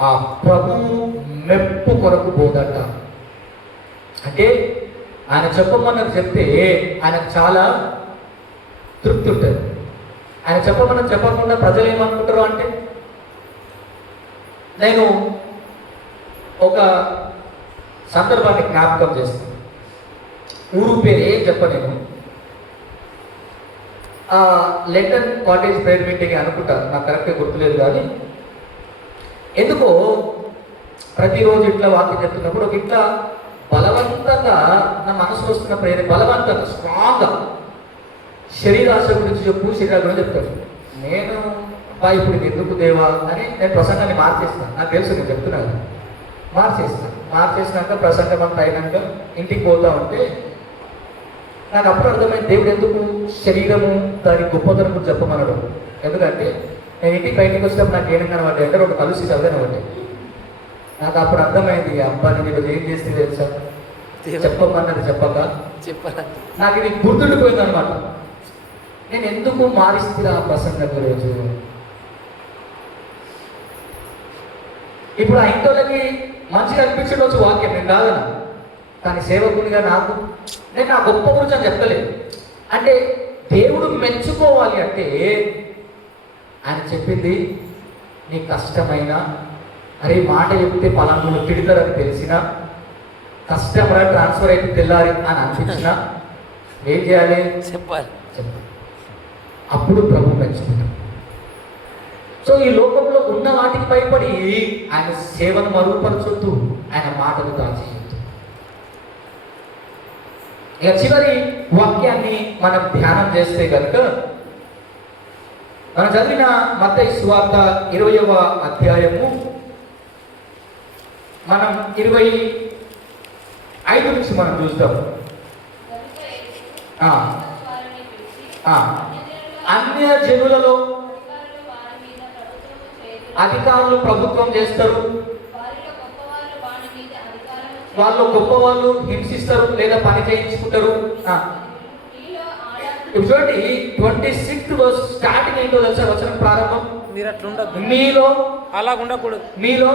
ఆ ప్రభు మెప్పు కొరకు బోధట. అంటే ఆయన చెప్పమన్నది చెప్తే ఆయనకు చాలా తృప్తి ఉంటుంది. ఆయన చెప్పమన్నది చెప్పకుండా ప్రజలు ఏమనుకుంటారు అంటే, నేను ఒక సందర్భాన్ని జ్ఞాపకం చేస్తాను. ఊరు పేరు ఏం చెప్పలేను. లెండన్ కాటేజ్ ప్రేయర్ మీటింగ్ అనుకుంటాను, నాకు కరెక్ట్గా గుర్తులేదు. కానీ ఎందుకో ప్రతిరోజు ఇట్లా వాక్యం చెప్తున్నప్పుడు ఒక ఇట్లా బలవంతంగా నా మనసు వస్తున్న ప్రేరణ, బలవంతంగా స్ట్రాంగ్గా శరీరాశ గురించి చెప్పు, శరీరాల గురించి చెప్తాడు. నేను ఇప్పుడు ఎందుకు దేవా అని నేను ప్రసంగాన్ని మార్చేస్తాను. నాకు తెలుసు, నేను చెప్తున్నాను, మార్చేసినాక ప్రసంగం అంతా అయినాక ఇంటికి పోతా ఉంటే నాకు అప్పుడు అర్థమైంది దేవుడు ఎందుకు శరీరము దాని గొప్పతనం గురించి చెప్పమన్నాడు. ఎందుకంటే నేను ఇంటికి బయటకు వచ్చినప్పుడు నాకు ఏం కనబడ్డాయి అంటే రెండు కలిసి చదివినబడ్డాయి. నాకు అప్పుడు అర్థమైంది, అబ్బా నేను ఈరోజు ఏం చేస్తే తెలుసా, చెప్పమన్నది చెప్పక నాకు ఇది గుర్తుండిపోయింది అనమాట. నేను ఎందుకు మారిస్తున్నా ఆ ప్రసంగం రోజు. ఇప్పుడు ఆ ఇంట్లోకి మంచిగా అనిపించవచ్చు వాక్యం, నేను కాదన్నా. కానీ సేవకునిగా నేను నా గొప్ప గురించి అని చెప్పలేదు. అంటే దేవుడు మెచ్చుకోవాలి అంటే ఆయన చెప్పింది నీ కష్టమైన, అరే మాట చెప్తే పలానా తిడతారని తెలిసిన, కస్టమర్ ట్రాన్స్ఫర్ అయితే తెల్లారి అని అనిపించిన, ఏం చేయాలి? చెప్పాలి. అప్పుడు ప్రభు మెచ్చుకుంటాం. సో ఈ లోకంలో ఉన్న వాటికి భయపడి ఆయన సేవను మరుగుపరచొద్దు, ఆయన మాటలు దాచేయొద్దు. ఇక చివరి వాక్యాన్ని మనం ధ్యానం చేస్తే కనుక, మనం చదివిన మత్తయి సువార్త 20వ అధ్యాయము మనం 25 నుంచి మనం చూద్దాం. అన్య జనులలో అధికారులు ప్రభుత్వం చేస్తారు, వాళ్ళు గొప్పవాళ్ళు హింసిస్తారు లేదా పని చేయించుకుంటారు. ఇప్పుడు చూడండి 26th verse స్టార్టింగ్ ఏంటో తెలుసా? వచనం ప్రారంభం, మీరు అట్లా ఉండదు, మీలో అలా ఉండకూడదు, మీలో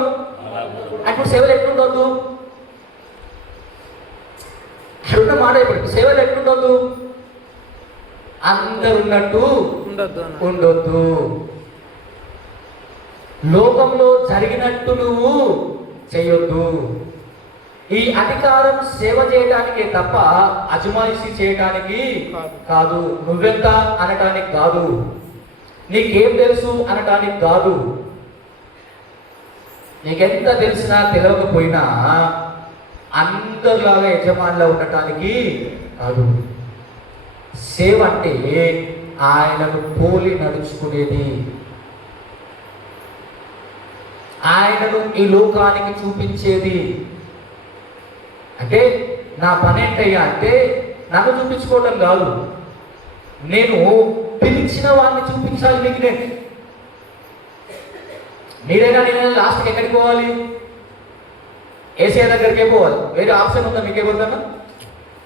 అప్పుడు సేవలు ఎట్లుండొద్దు అన్న మాట. ఇప్పుడు సేవలు ఎట్లుండొద్దు? అందరు ఉన్నట్టు ఉండొద్దు. లోకంలో జరిగినట్టు నువ్వు చేయొద్దు. ఈ అధికారం సేవ చేయటానికే తప్ప అజమాయిషీ చేయటానికి కాదు. నువ్వెంత అనటానికి కాదు, నీకేం తెలుసు అనటానికి కాదు, నీకెంత తెలిసినా తెలియకపోయినా అందరిలాగా యజమానిలో ఉండటానికి కాదు. సేవ అంటే ఆయనను పోలి నడుచుకునేది, ఆయనను ఈ లోకానికి చూపించేది. అంటే నా పని ఏంటయ్యా అంటే నన్ను చూపించుకోవడం కాదు, నేను పిలిచిన వాడిని చూపించాలి. మీకు మీరైనా నేనైనా లాస్ట్కి ఎక్కడికి పోవాలి? ఏసీఐ దగ్గరికే పోవాలి. వేరే ఆప్షన్ ఉందా మీకేమన్నా?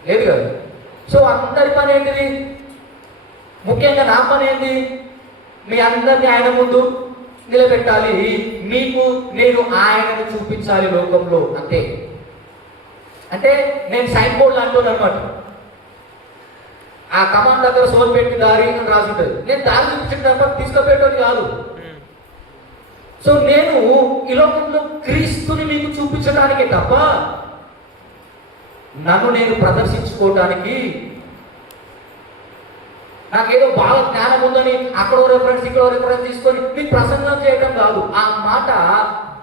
లేదు కదా. సో అందరి పని ఏంటిది? ముఖ్యంగా నా పని ఏంటి? మీ అందరినీ ఆయన ముందు నిలబెట్టాలి, మీకు నేను ఆయనను చూపించాలి లోకంలో, అంతే. అంటే నేను సైన్ బోర్డు అంటున్నాను అనమాట. ఆ కమాండ్ దగ్గర సోల్ పెట్టి దారి అని రాసి ఉంటుంది, నేను దారి చూపించిన తప్ప తీసుకుపెట్టేది కాదు. సో నేను ఈ లోకంలో క్రీస్తుని మీకు చూపించడానికే తప్ప నన్ను నేను ప్రదర్శించుకోవడానికి, నాకేదో బాగా జ్ఞానం ఉందని అక్కడో రెఫరెన్స్ ఇక్కడో రెఫరెన్స్ తీసుకొని మీకు ప్రసంగం చేయడం కాదు. ఆ మాట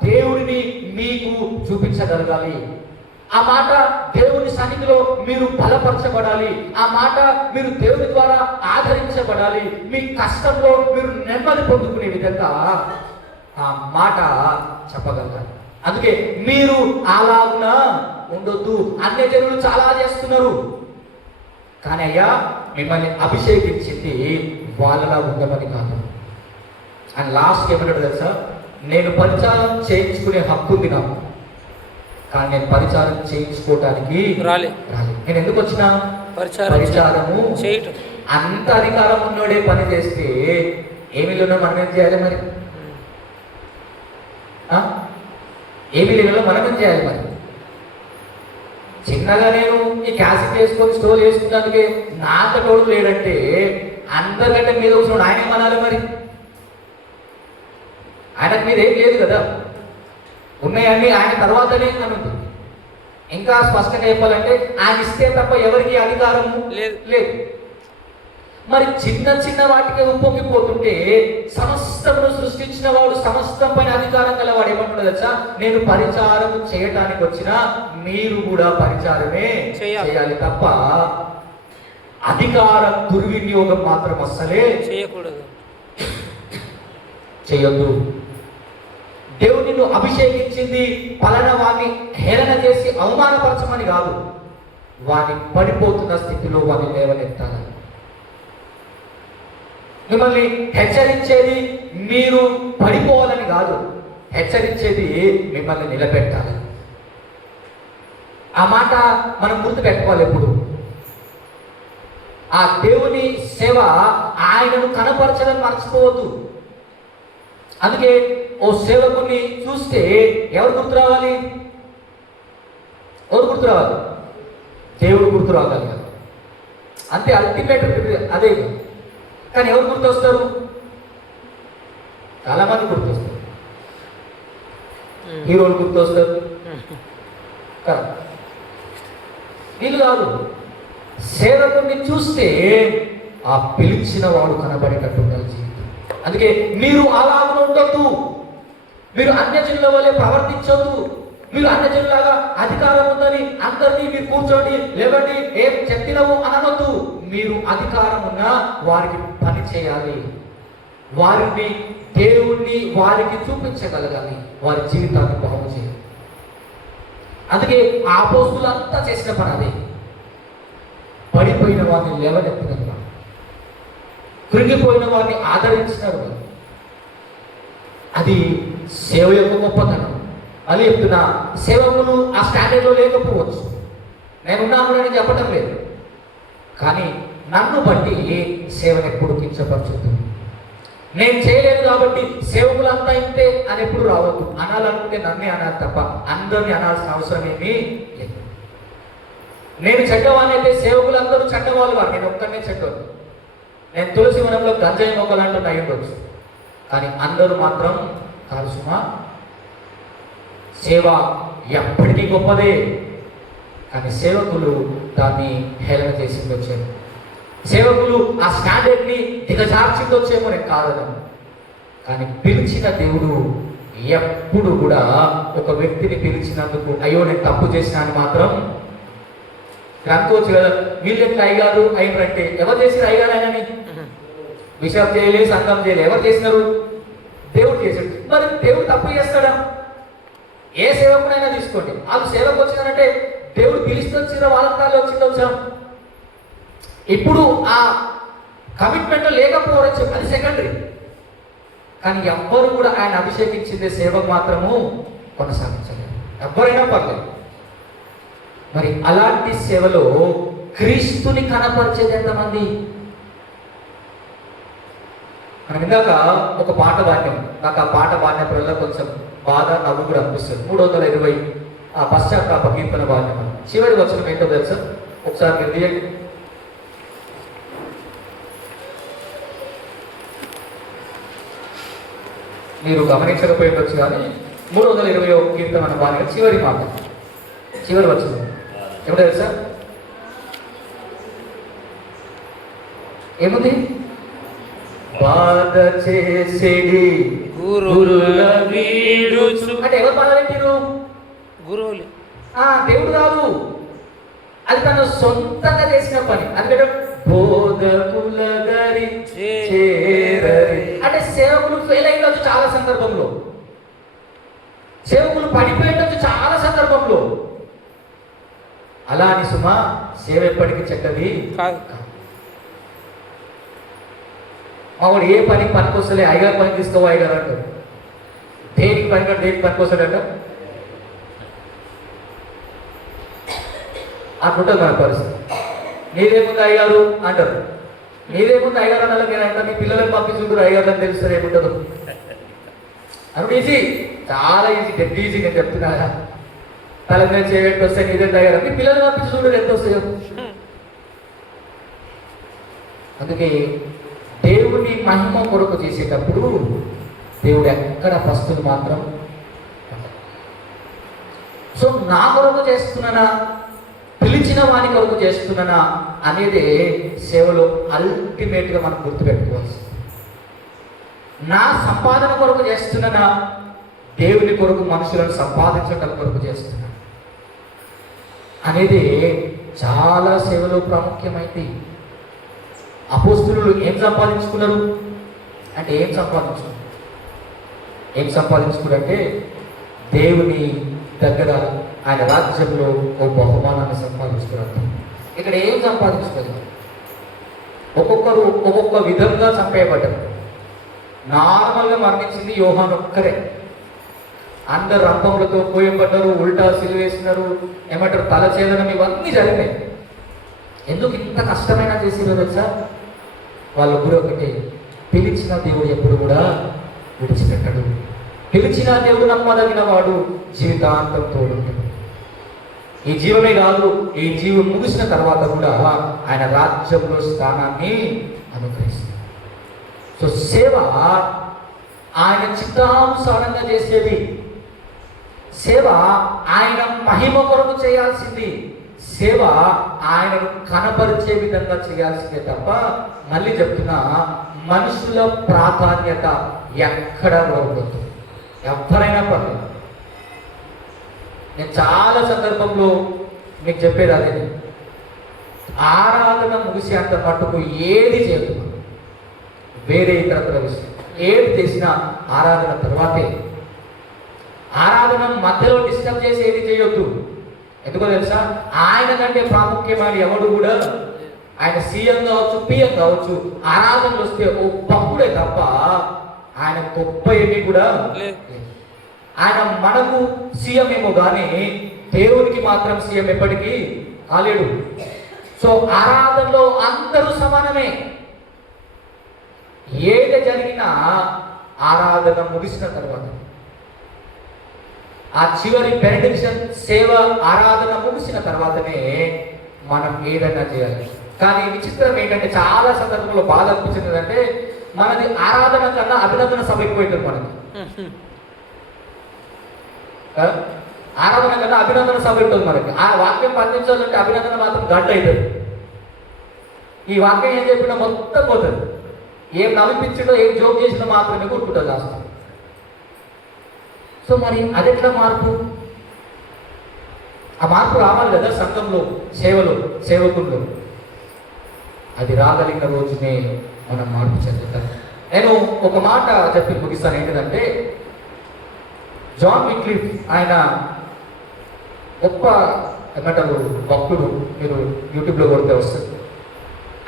దేవుడిని మీకు చూపించగలగాలి. ఆ మాట దేవుని సన్నిధిలో మీరు బలపరచబడాలి. ఆ మాట మీరు దేవుని ద్వారా ఆదరించబడాలి. మీ కష్టంలో మీరు నెమ్మది పొందుకునే విధంగా ఆ మాట చెప్పగలగాలి. అందుకే మీరు అలాగున ఉండొద్దు. అన్య జనులు చాలా చేస్తున్నారు, కానీ అయ్యా మిమ్మల్ని అభిషేకించింది వాళ్ళలా ఉండమని కాదు. అండ్ లాస్ట్ ఏమంటాడు తెలుసా? నేను పరిచారం చేయించుకునే హక్కు ఉంది నాకు, కానీ నేను పరిచారం చేయించుకోవటానికి రాలే. నేను ఎందుకు వచ్చినా? పరిచారము చేయటం. అంత అధికారం ఉన్నోడే పని చేస్తే ఏమి లేనో మనం ఏం చేయాలి మరి? ఏమి లేనో మనం ఏం చేయాలి మరి? చిన్నగా నేను ఈ క్యాసెట్ వేసుకొని స్టోర్ చేసుకున్నందుకే నా అంత తోడు లేడంటే అందరికంటే మీద కూర్చున్నాడు ఆయన ఏమనాలి మరి? ఆయనకు మీద ఏం లేదు కదా, ఉన్నాయన్నీ ఆయన తర్వాతనే అని ఉంటుంది. ఇంకా స్పష్టంగా చెప్పాలంటే ఆయన ఇస్తే తప్ప ఎవరికి అధికారము లేదు. మరి చిన్న చిన్న వాటికి ఉప్పొంగిపోతుంటే సమస్తమును సృష్టించిన వాడు సమస్తం పైన అధికారం గలవాడు ఏమంటాడు తెలుసా? నేను పరిచారం చేయటానికి వచ్చినా మీరు కూడా పరిచారమే చేయాలి తప్ప అధికార దుర్వినియోగం మాత్రం అస్సలే చేయొద్దు. దేవుడు నిన్ను అభిషేకించింది పలానా వాడిని హేళన చేసి అవమానపరచమని కాదు, వాడిని పడిపోతున్న స్థితిలో వాడిని లేవనెత్తాలి. మిమ్మల్ని హెచ్చరించేది మీరు పడిపోవాలని కాదు, హెచ్చరించేది మిమ్మల్ని నిలబెట్టాలి. ఆ మాట మనం గుర్తు పెట్టుకోవాలి ఎప్పుడు. ఆ దేవుని సేవ ఆయనను కనపరచడం మర్చిపోవద్దు. అందుకే ఓ సేవకుని చూస్తే ఎవరు గుర్తు రావాలి? ఎవరు గుర్తు రావాలి? దేవుడు గుర్తు రావాలి. అంతే, అల్టిమేట్ అదే. కానీ ఎవరు గుర్తొస్తారు? చాలా మంది గుర్తొస్తారు. హీరోలు గుర్తొస్తారు కదా, వీళ్ళు కాదు. సేవకుని చూస్తే ఆ పిలిచిన వాడు కనబడేటట్టు ఉండాలి జీవితం. అందుకే మీరు అలాగ ఉండొద్దు, మీరు అన్యజనుల వల్లే ప్రవర్తించొద్దు. మీరు అన్యజనులాగా అధికారం ఉందని అందరినీ మీరు కూర్చోండి లేవండి ఏం చెప్పినవు అనవద్దు. మీరు అధికారం ఉన్నా వారికి పని చేయాలి, వారిని దేవుణ్ణి వారికి చూపించగలగాలి, వారి జీవితాన్ని బాగు చేయాలి. అందుకే ఆ అపోస్తులంతా చేసిన పని అదే. పడిపోయిన వారిని లేవనెత్తిన, కృంగిపోయిన వారిని ఆదరించినారు. అది సేవ యొక్క గొప్పతనం. మళ్ళీ చెప్తున్నా, సేవకులు ఆ స్టాండర్డ్లో లేకపోవచ్చు, నేనున్నాను అని చెప్పటం లేదు, కానీ నన్ను బట్టి సేవను ఎప్పుడు కించపరచొద్దు. నేను చేయలేదు కాబట్టి సేవకులంతా ఇంతే అని ఎప్పుడు రావద్దు. అనాలనుకుంటే నన్నే అనాలి తప్ప అందరినీ అనాల్సిన అవసరం ఏమీ లేదు. నేను చెడ్డవాడిని అయితే సేవకులందరూ చెడ్డవాళ్ళు వారు, నేను ఒక్కనే చెడ్డవాడు. నేను తులసి వనంలో గంజాయి మొక్కలంటూ అయి ఉండొచ్చు, కానీ అందరూ మాత్రం కాదు సుమా. సేవ ఎప్పటికీ గొప్పదే, కానీ సేవకులు దాన్ని హేళన చేసి వచ్చారు. సేవకులు ఆ స్టాండర్డ్ని దిగజార్చింది వచ్చేమో నేను కాదను, కానీ పిలిచిన దేవుడు ఎప్పుడు కూడా ఒక వ్యక్తిని పిలిచినందుకు అయ్యో నేను తప్పు చేసిన అని మాత్రం అనుకోవచ్చు కదా. వీళ్ళు ఎట్లా అయ్యారు అయినరంటే ఎవరు చేసిన అయ్యారు ఆయనని? బిషప్ చేయలేదు, సంఘం చేయలేదు, ఎవరు చేసినారు? దేవుడు చేశాడు. మరి దేవుడు తప్పు చేస్తాడా? ఏ సేవకునైనా తీసుకోండి, వాళ్ళు సేవకు వచ్చినారంటే దేవుడు పిలిచి వచ్చిన వాళ్ళకి వచ్చింది వచ్చాం. ఇప్పుడు ఆ కమిట్మెంట్ లేకపోవచ్చు, అది సెకండరీ. కానీ ఎవ్వరు కూడా ఆయన అభిషేకించిందే సేవకు మాత్రము కొనసాగించలేదు, ఎవరైనా పర్లేదు. మరి అలాంటి సేవలో క్రీస్తుని కనపరిచేది ఎంతమంది? మనం ఇందాక ఒక పాట పాడినాం. నాకు ఆ పాట పాడినప్పుడల్లా కొంచెం బాధ, నవ్వు కూడా అనిపిస్తుంది. 320 ఆ పశ్చాత్తాప కీర్తన పాడినాం. చివరి వచనం ఏంటో తెలుసా? ఒకసారి మీరు తీయండి. మీరు గమనించకపోయిండొచ్చు కానీ 321 కీర్తన మన పాడిన చివరి మాట, చివరి వచనం ఏమిటో తెలుసా? ఏముంది? బాధ చేసేది గురుల వీడుచు. అంటే ఎవరు బాధ పెట్టిరు? గురువులు. దేవుడు కాదు, అది తను సొంతంగా చేసిన పని. అందుకంటే బోధకుల గరి చేరరి అంటే సేవకులు ఫెయిల్ అయ్యొచ్చు చాలా సందర్భంలో, సేవకులు పడిపోయేటచ్చు చాలా సందర్భంలో. అలా అని సుమా సేవ ఎప్పటికీ చెడ్డది కాదు. మావాడు ఏ పనికి పనికొస్తలే, అయ్యగారు పని తీసుకోవు అయ్యగారు అంటారు. దేనికి పని దేనికి పనికొస్తాడంట అనుకుంటుంది మన పరిస్థితి. నీదేముంది అయ్యారు అంటారు, నీదేముంది అయ్యారు అనాలి. నేను అంటే మీ పిల్లలకు పంపించుకుంటారు అయ్యారు అని తెలుస్తారు ఏముంటుందో. అప్పుడు ఈజీ, చాలా ఈజీ, డెడ్ ఈజీ. నేను చెప్తున్నా తల మీద చేయబెట్టి వస్తే నీదేంటి అయ్యారు, మీ పిల్లలు పంపించుకుంటారు ఎంత వస్తాయో. అందుకే దేవుని మహిమ కొరకు చేసేటప్పుడు దేవుడు ఎక్కడ పస్తులు మాత్రం. సో నా కొరకు చేస్తున్నానా, పిలిచిన వాని కొరకు చేస్తున్నానా అనేది సేవలో అల్టిమేట్గా మనం గుర్తుపెట్టుకోవాల్సి. నా సంపాదన కొరకు చేస్తున్నానా, దేవుని కొరకు మనుషులను సంపాదించడం కొరకు చేస్తున్నా అనేది చాలా సేవలో ప్రాముఖ్యమైంది. అపోస్తులు ఏం సంపాదించుకున్నారు అంటే ఏం సంపాదించుకున్నారంటే దేవుని దగ్గర ఆయన రాజ్యంలో ఓ బహుమానాన్ని సంపాదించుకున్నారు. ఇక్కడ ఏం సంపాదించుకోలేదు. ఒక్కొక్కరు ఒక్కొక్క విధంగా చంపేయబడ్డారు. నార్మల్గా మరణించింది యోహాను ఒక్కరే. అందరు రంపములతో పోయబడ్డారు, ఉల్టా సిలువేసినారు, ఏమంటారు తలచేదనం, ఇవన్నీ జరిగినాయి. ఎందుకు ఇంత కష్టమైన చేసిరో తెలుసా? వాళ్ళ గురి ఒకటి, పిలిచిన దేవుడు ఎప్పుడు కూడా విడిచిపెట్టడు. పిలిచిన దేవుడు నమ్మదగిన వాడు, జీవితాంతం తోడుంటాడు. ఈ జీవమే కాదు, ఈ జీవం ముగిసిన తర్వాత కూడా ఆయన రాజ్యంలో స్థానాన్ని అనుగ్రహిస్తాడు. సో సేవ ఆయన చిత్తానుసారంగా చేసేది. సేవ ఆయన మహిమ కొరకు చేయాల్సింది. సేవ ఆయనను కనపరిచే విధంగా చేయాల్సిందే తప్ప, మళ్ళీ చెప్తున్నా, మనుషుల ప్రాధాన్యత ఎక్కడ వరకూడదు. ఎవరైనా పర్లేదు. నేను చాలా సందర్భంలో మీకు చెప్పేది అదే, ఆరాధన ముగిసి అంత మట్టుకు ఏది చేయదు, వేరే ఇతరత్ర విషయం ఏది చేసినా ఆరాధన తర్వాతే. ఆరాధన మధ్యలో డిస్టర్బ్ చేసి ఏది చేయొద్దు. ఎందుకో తెలుసా? ఆయన కంటే ప్రాముఖ్యమైన ఎవడు కూడా, ఆయన సీఎం కావచ్చు, పిఎం కావచ్చు, ఆరాధనలు వస్తే ఓ భక్తుడే తప్ప ఆయన గొప్ప ఏమీ కూడా. ఆయన మనకు సీఎం ఏమో కానీ దేవునికి మాత్రం సీఎం ఎప్పటికీ కాలేడు. సో ఆరాధనలో అందరూ సమానమే. ఏది జరిగినా ఆరాధన ముగిసిన తర్వాత, ఆ చివరి బెనడిక్షన్ సేవ ఆరాధన ముగిసిన తర్వాతనే మనం ఏదైనా చేయాలి. కానీ విచిత్రం ఏంటంటే, చాలా సందర్భంలో బాధ అనిపించింది అంటే, మనది ఆరాధన కన్నా అభినందన సభ ఎక్కువైతుంది. మనకి ఆరాధన కన్నా అభినందన సభ ఉంటుంది. మనకి ఆ వాక్యం పండించాలంటే అభినందన మాత్రం గంట అవుతుంది. ఈ వాక్యం ఏం చెప్పినా మొత్తం పోతుంది. ఏం నవ్విపించడో, ఏం జోక్ చేసినా మాత్రమే గుర్తుంటుంది లాస్ట్. సో మరి అది ఎట్లా మార్పు? ఆ మార్పు రావాలి కదా సంఘంలో, సేవలో, సేవకుల్లో. అది రాగలిగిన రోజునే మనం మార్పు చెందుతాం. నేను ఒక మాట చెప్పి ముగిస్తాను. ఏంటంటే, జాన్ విక్లిఫ్ ఆయన గొప్ప ఏమంటారు భక్తుడు. మీరు యూట్యూబ్లో కొడితే వస్తుంది.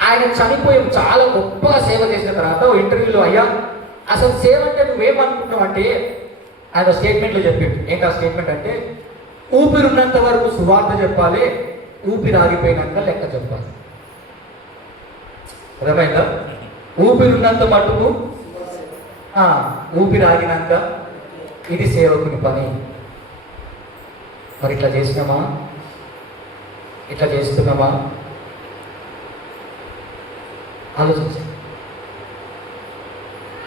ఆయన చనిపోయి చాలా గొప్పగా సేవ చేసిన తర్వాత ఇంటర్వ్యూలో, అయ్యా అసలు సేవ అంటే నువ్వేమనుకుంటున్నావు అంటే, ఆయన స్టేట్మెంట్లో చెప్పిండు. ఏంటి ఆ స్టేట్మెంట్ అంటే, ఊపిరి ఉన్నంత వరకు సువార్త చెప్పాలి, ఊపిరి ఆగిపోయినాక లెక్క చెప్పాలి. అర్థమైందా? ఊపిరి ఉన్నంత మటుకు, ఊపిరి ఆగినాక ఇది సేవకుని పని. మరి ఇట్లా చేసినామా? ఇట్లా చేస్తున్నామా? ఆలోచించండి.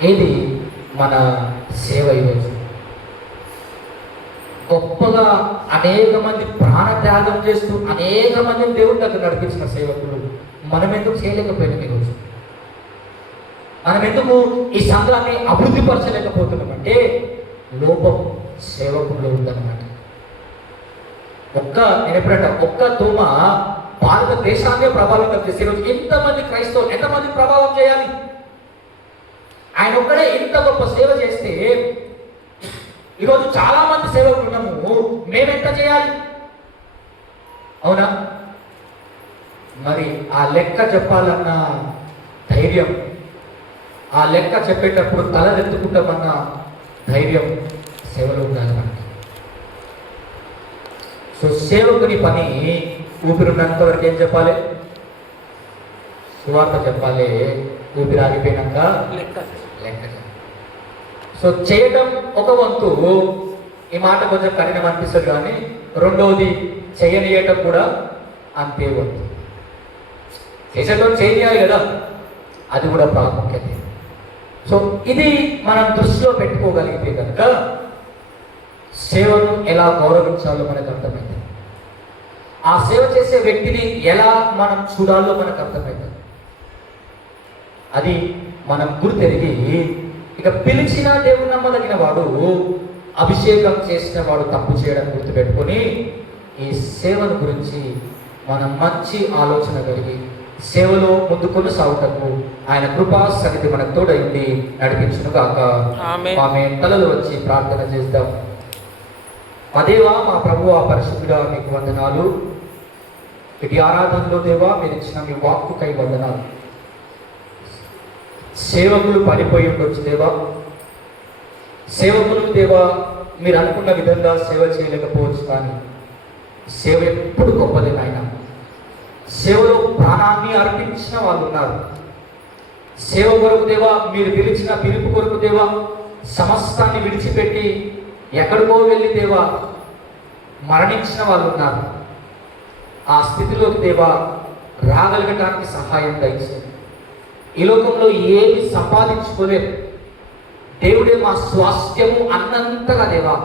ఏది మన సేవ ఈరోజు? గొప్పగా అనేక మంది ప్రాణత్యాగం చేస్తూ అనేక మందిని దేవుడి దగ్గర నడిపించిన సేవకులు మనం ఎందుకు చేయలేకపోయినాం ఈరోజు? మనం ఎందుకు ఈ సంఘాన్ని అభివృద్ధి పరచలేకపోతున్నామంటే లోపం సేవకుల్లో ఉందన్నమాట. ఒక్క తోమ భారతదేశాన్నే ప్రభావితం చేసి ఈరోజు ఎంతమంది క్రైస్తవులు ఎంతమంది ప్రభావం చేయాలి? ఆయన ఒక్కడే ఇంత గొప్ప సేవ చేస్తే ఈరోజు చాలా మంది సేవకులు ఉన్నాము, మేమెంత చేయాలి? అవునా? మరి ఆ లెక్క చెప్పాలన్న ధైర్యం, ఆ లెక్క చెప్పేటప్పుడు తలెత్తుకుంటామన్న ధైర్యం సేవలో ఉండాలి మనకి. సో సేవకుని పని ఊపిరిన్నంత వరకు ఏం చెప్పాలి? సువార్త చెప్పాలి. ఊపిరి ఆగిపోయినాక లెక్క. సో చేయడం ఒక వంతు. ఈ మాట కొంచెం కఠినం అనిపిస్తుంది, కానీ రెండవది చేయనీయటం కూడా అంతే వంతు. చేసేటప్పుడు చేయాలి కదా, అది కూడా ప్రాముఖ్యత. సో ఇది మనం దృష్టిలో పెట్టుకోగలిగితే కనుక సేవను ఎలా గౌరవించాలో మనకు అర్థమైంది. ఆ సేవ చేసే వ్యక్తిని ఎలా మనం చూడాలో మనకు అర్థమైంది. అది మనం గుర్తెరిగి ఇక పిలిచిన దేవుడు నమ్మదగిన వాడు, అభిషేకం చేసిన వాడు తప్పు చేయడం గుర్తుపెట్టుకొని ఈ సేవను గురించి మనం మంచి ఆలోచన కలిగి సేవలో ముందు కొనసాగుటకు ఆయన కృపా సన్నిధి మనకు తోడైంది నడిపించును గాక. ఆమేన్. తలలు వచ్చి ప్రార్థన చేద్దాం. మా దేవా, మా ప్రభువా, పరిశుద్ధుడా, మీకు వందనాలు. ఇటు ఆరాధనలో దేవా మీరు ఇచ్చిన మీ వాక్కుకై వందనాలు. సేవకులు పడిపోయి ఉండొచ్చు దేవా, సేవకులు దేవా మీరు అనుకున్న విధంగా సేవ చేయలేకపోవచ్చు, కానీ సేవ ఎప్పుడు గొప్పది నాయన. సేవలో ప్రాణాన్ని అర్పించిన వాళ్ళు ఉన్నారు. సేవ కొరకు దేవా మీరు పిలిచిన పిలుపు కొరకు దేవా సమస్తాన్ని విడిచిపెట్టి ఎక్కడికో వెళ్ళి దేవా మరణించిన వాళ్ళు ఉన్నారు. ఆ స్థితిలోకి దేవా రాగలగటానికి సహాయం దయచేయండి. ఈ లోకంలో ఏమి సంపాదించుకోలేదు, దేవుడే మా స్వాస్థ్యము అన్నంతగా దేవా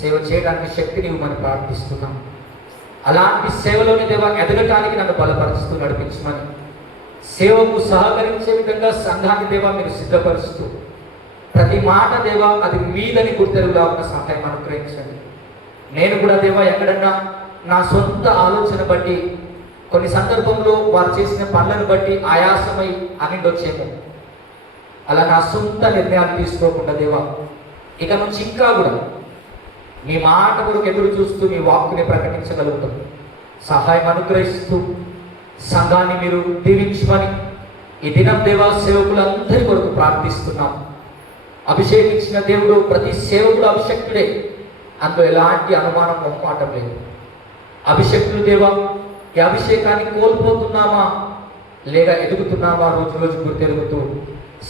సేవ చేయడానికి శక్తిని ఇవ్వమని ప్రార్థిస్తున్నాం. అలాంటి సేవలోని దేవా ఎదగటానికి నన్ను బలపరుస్తూ నడిపించమని, సేవకు సహకరించే విధంగా సంఘాన్ని దేవా మీరు సిద్ధపరుస్తూ ప్రతి మాట దేవా అది మీదని గుర్తెరుగులా ఉన్న సహాయం అనుగ్రహించండి. నేను కూడా దేవా ఎక్కడన్నా నా సొంత ఆలోచన బట్టి కొన్ని సందర్భంలో వారు చేసిన పనులను బట్టి ఆయాసమై అనిండొచ్చేమో, అలా నా సొంత నిర్ణయాలు తీసుకోకుండా దేవా ఇక నుంచి ఇంకా కూడా మీ మాట కొరకు ఎదురు చూస్తూ మీ వాక్కుని ప్రకటించగలుగుతాం. సహాయం అనుగ్రహిస్తూ సంఘాన్ని మీరు దీవించమని ఈ దినం దేవా సేవకులందరి కొరకు ప్రార్థిస్తున్నాం. అభిషేకించిన దేవుడు ప్రతి సేవకుడు అభిషక్తుడే, అందులో ఎలాంటి అనుమానం మొహమాటం లేదు. అభిషక్తులు దేవా ఈ అభిషేకాన్ని కోల్పోతున్నామా లేక ఎదుగుతున్నామా రోజు రోజు గుర్తెరుగుతూ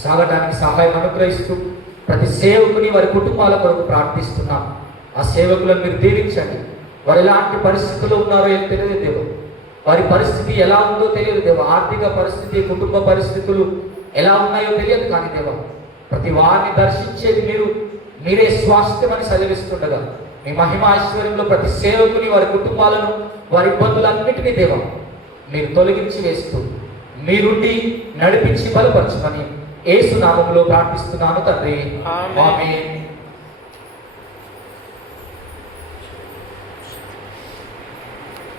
సాగటానికి సహాయం అనుగ్రహిస్తూ ప్రతి సేవకుని వారి కుటుంబాల కొరకు ప్రార్థిస్తున్నాం. ఆ సేవకులను మీరు దీవించండి. వారు ఎలాంటి పరిస్థితుల్లో ఉన్నారో ఏం తెలియదు దేవా, వారి పరిస్థితి ఎలా ఉందో తెలియదు దేవా, ఆర్థిక పరిస్థితి కుటుంబ పరిస్థితులు ఎలా ఉన్నాయో తెలియదు, కానీ దేవా ప్రతి వారిని దర్శించేది మీరే స్వాస్థ్యమని సెలవిస్తుండగా మీ మహిమ ఐశ్వర్యంలో ప్రతి సేవకుని వారి కుటుంబాలను వారి ఇబ్బందులన్నిటినీ దేవా మీరు తొలగించి వేస్తూ మీరుండి నడిపించి బలపరచమని యేసు నామములో ప్రార్థిస్తున్నాను తండ్రి. ఆమేన్.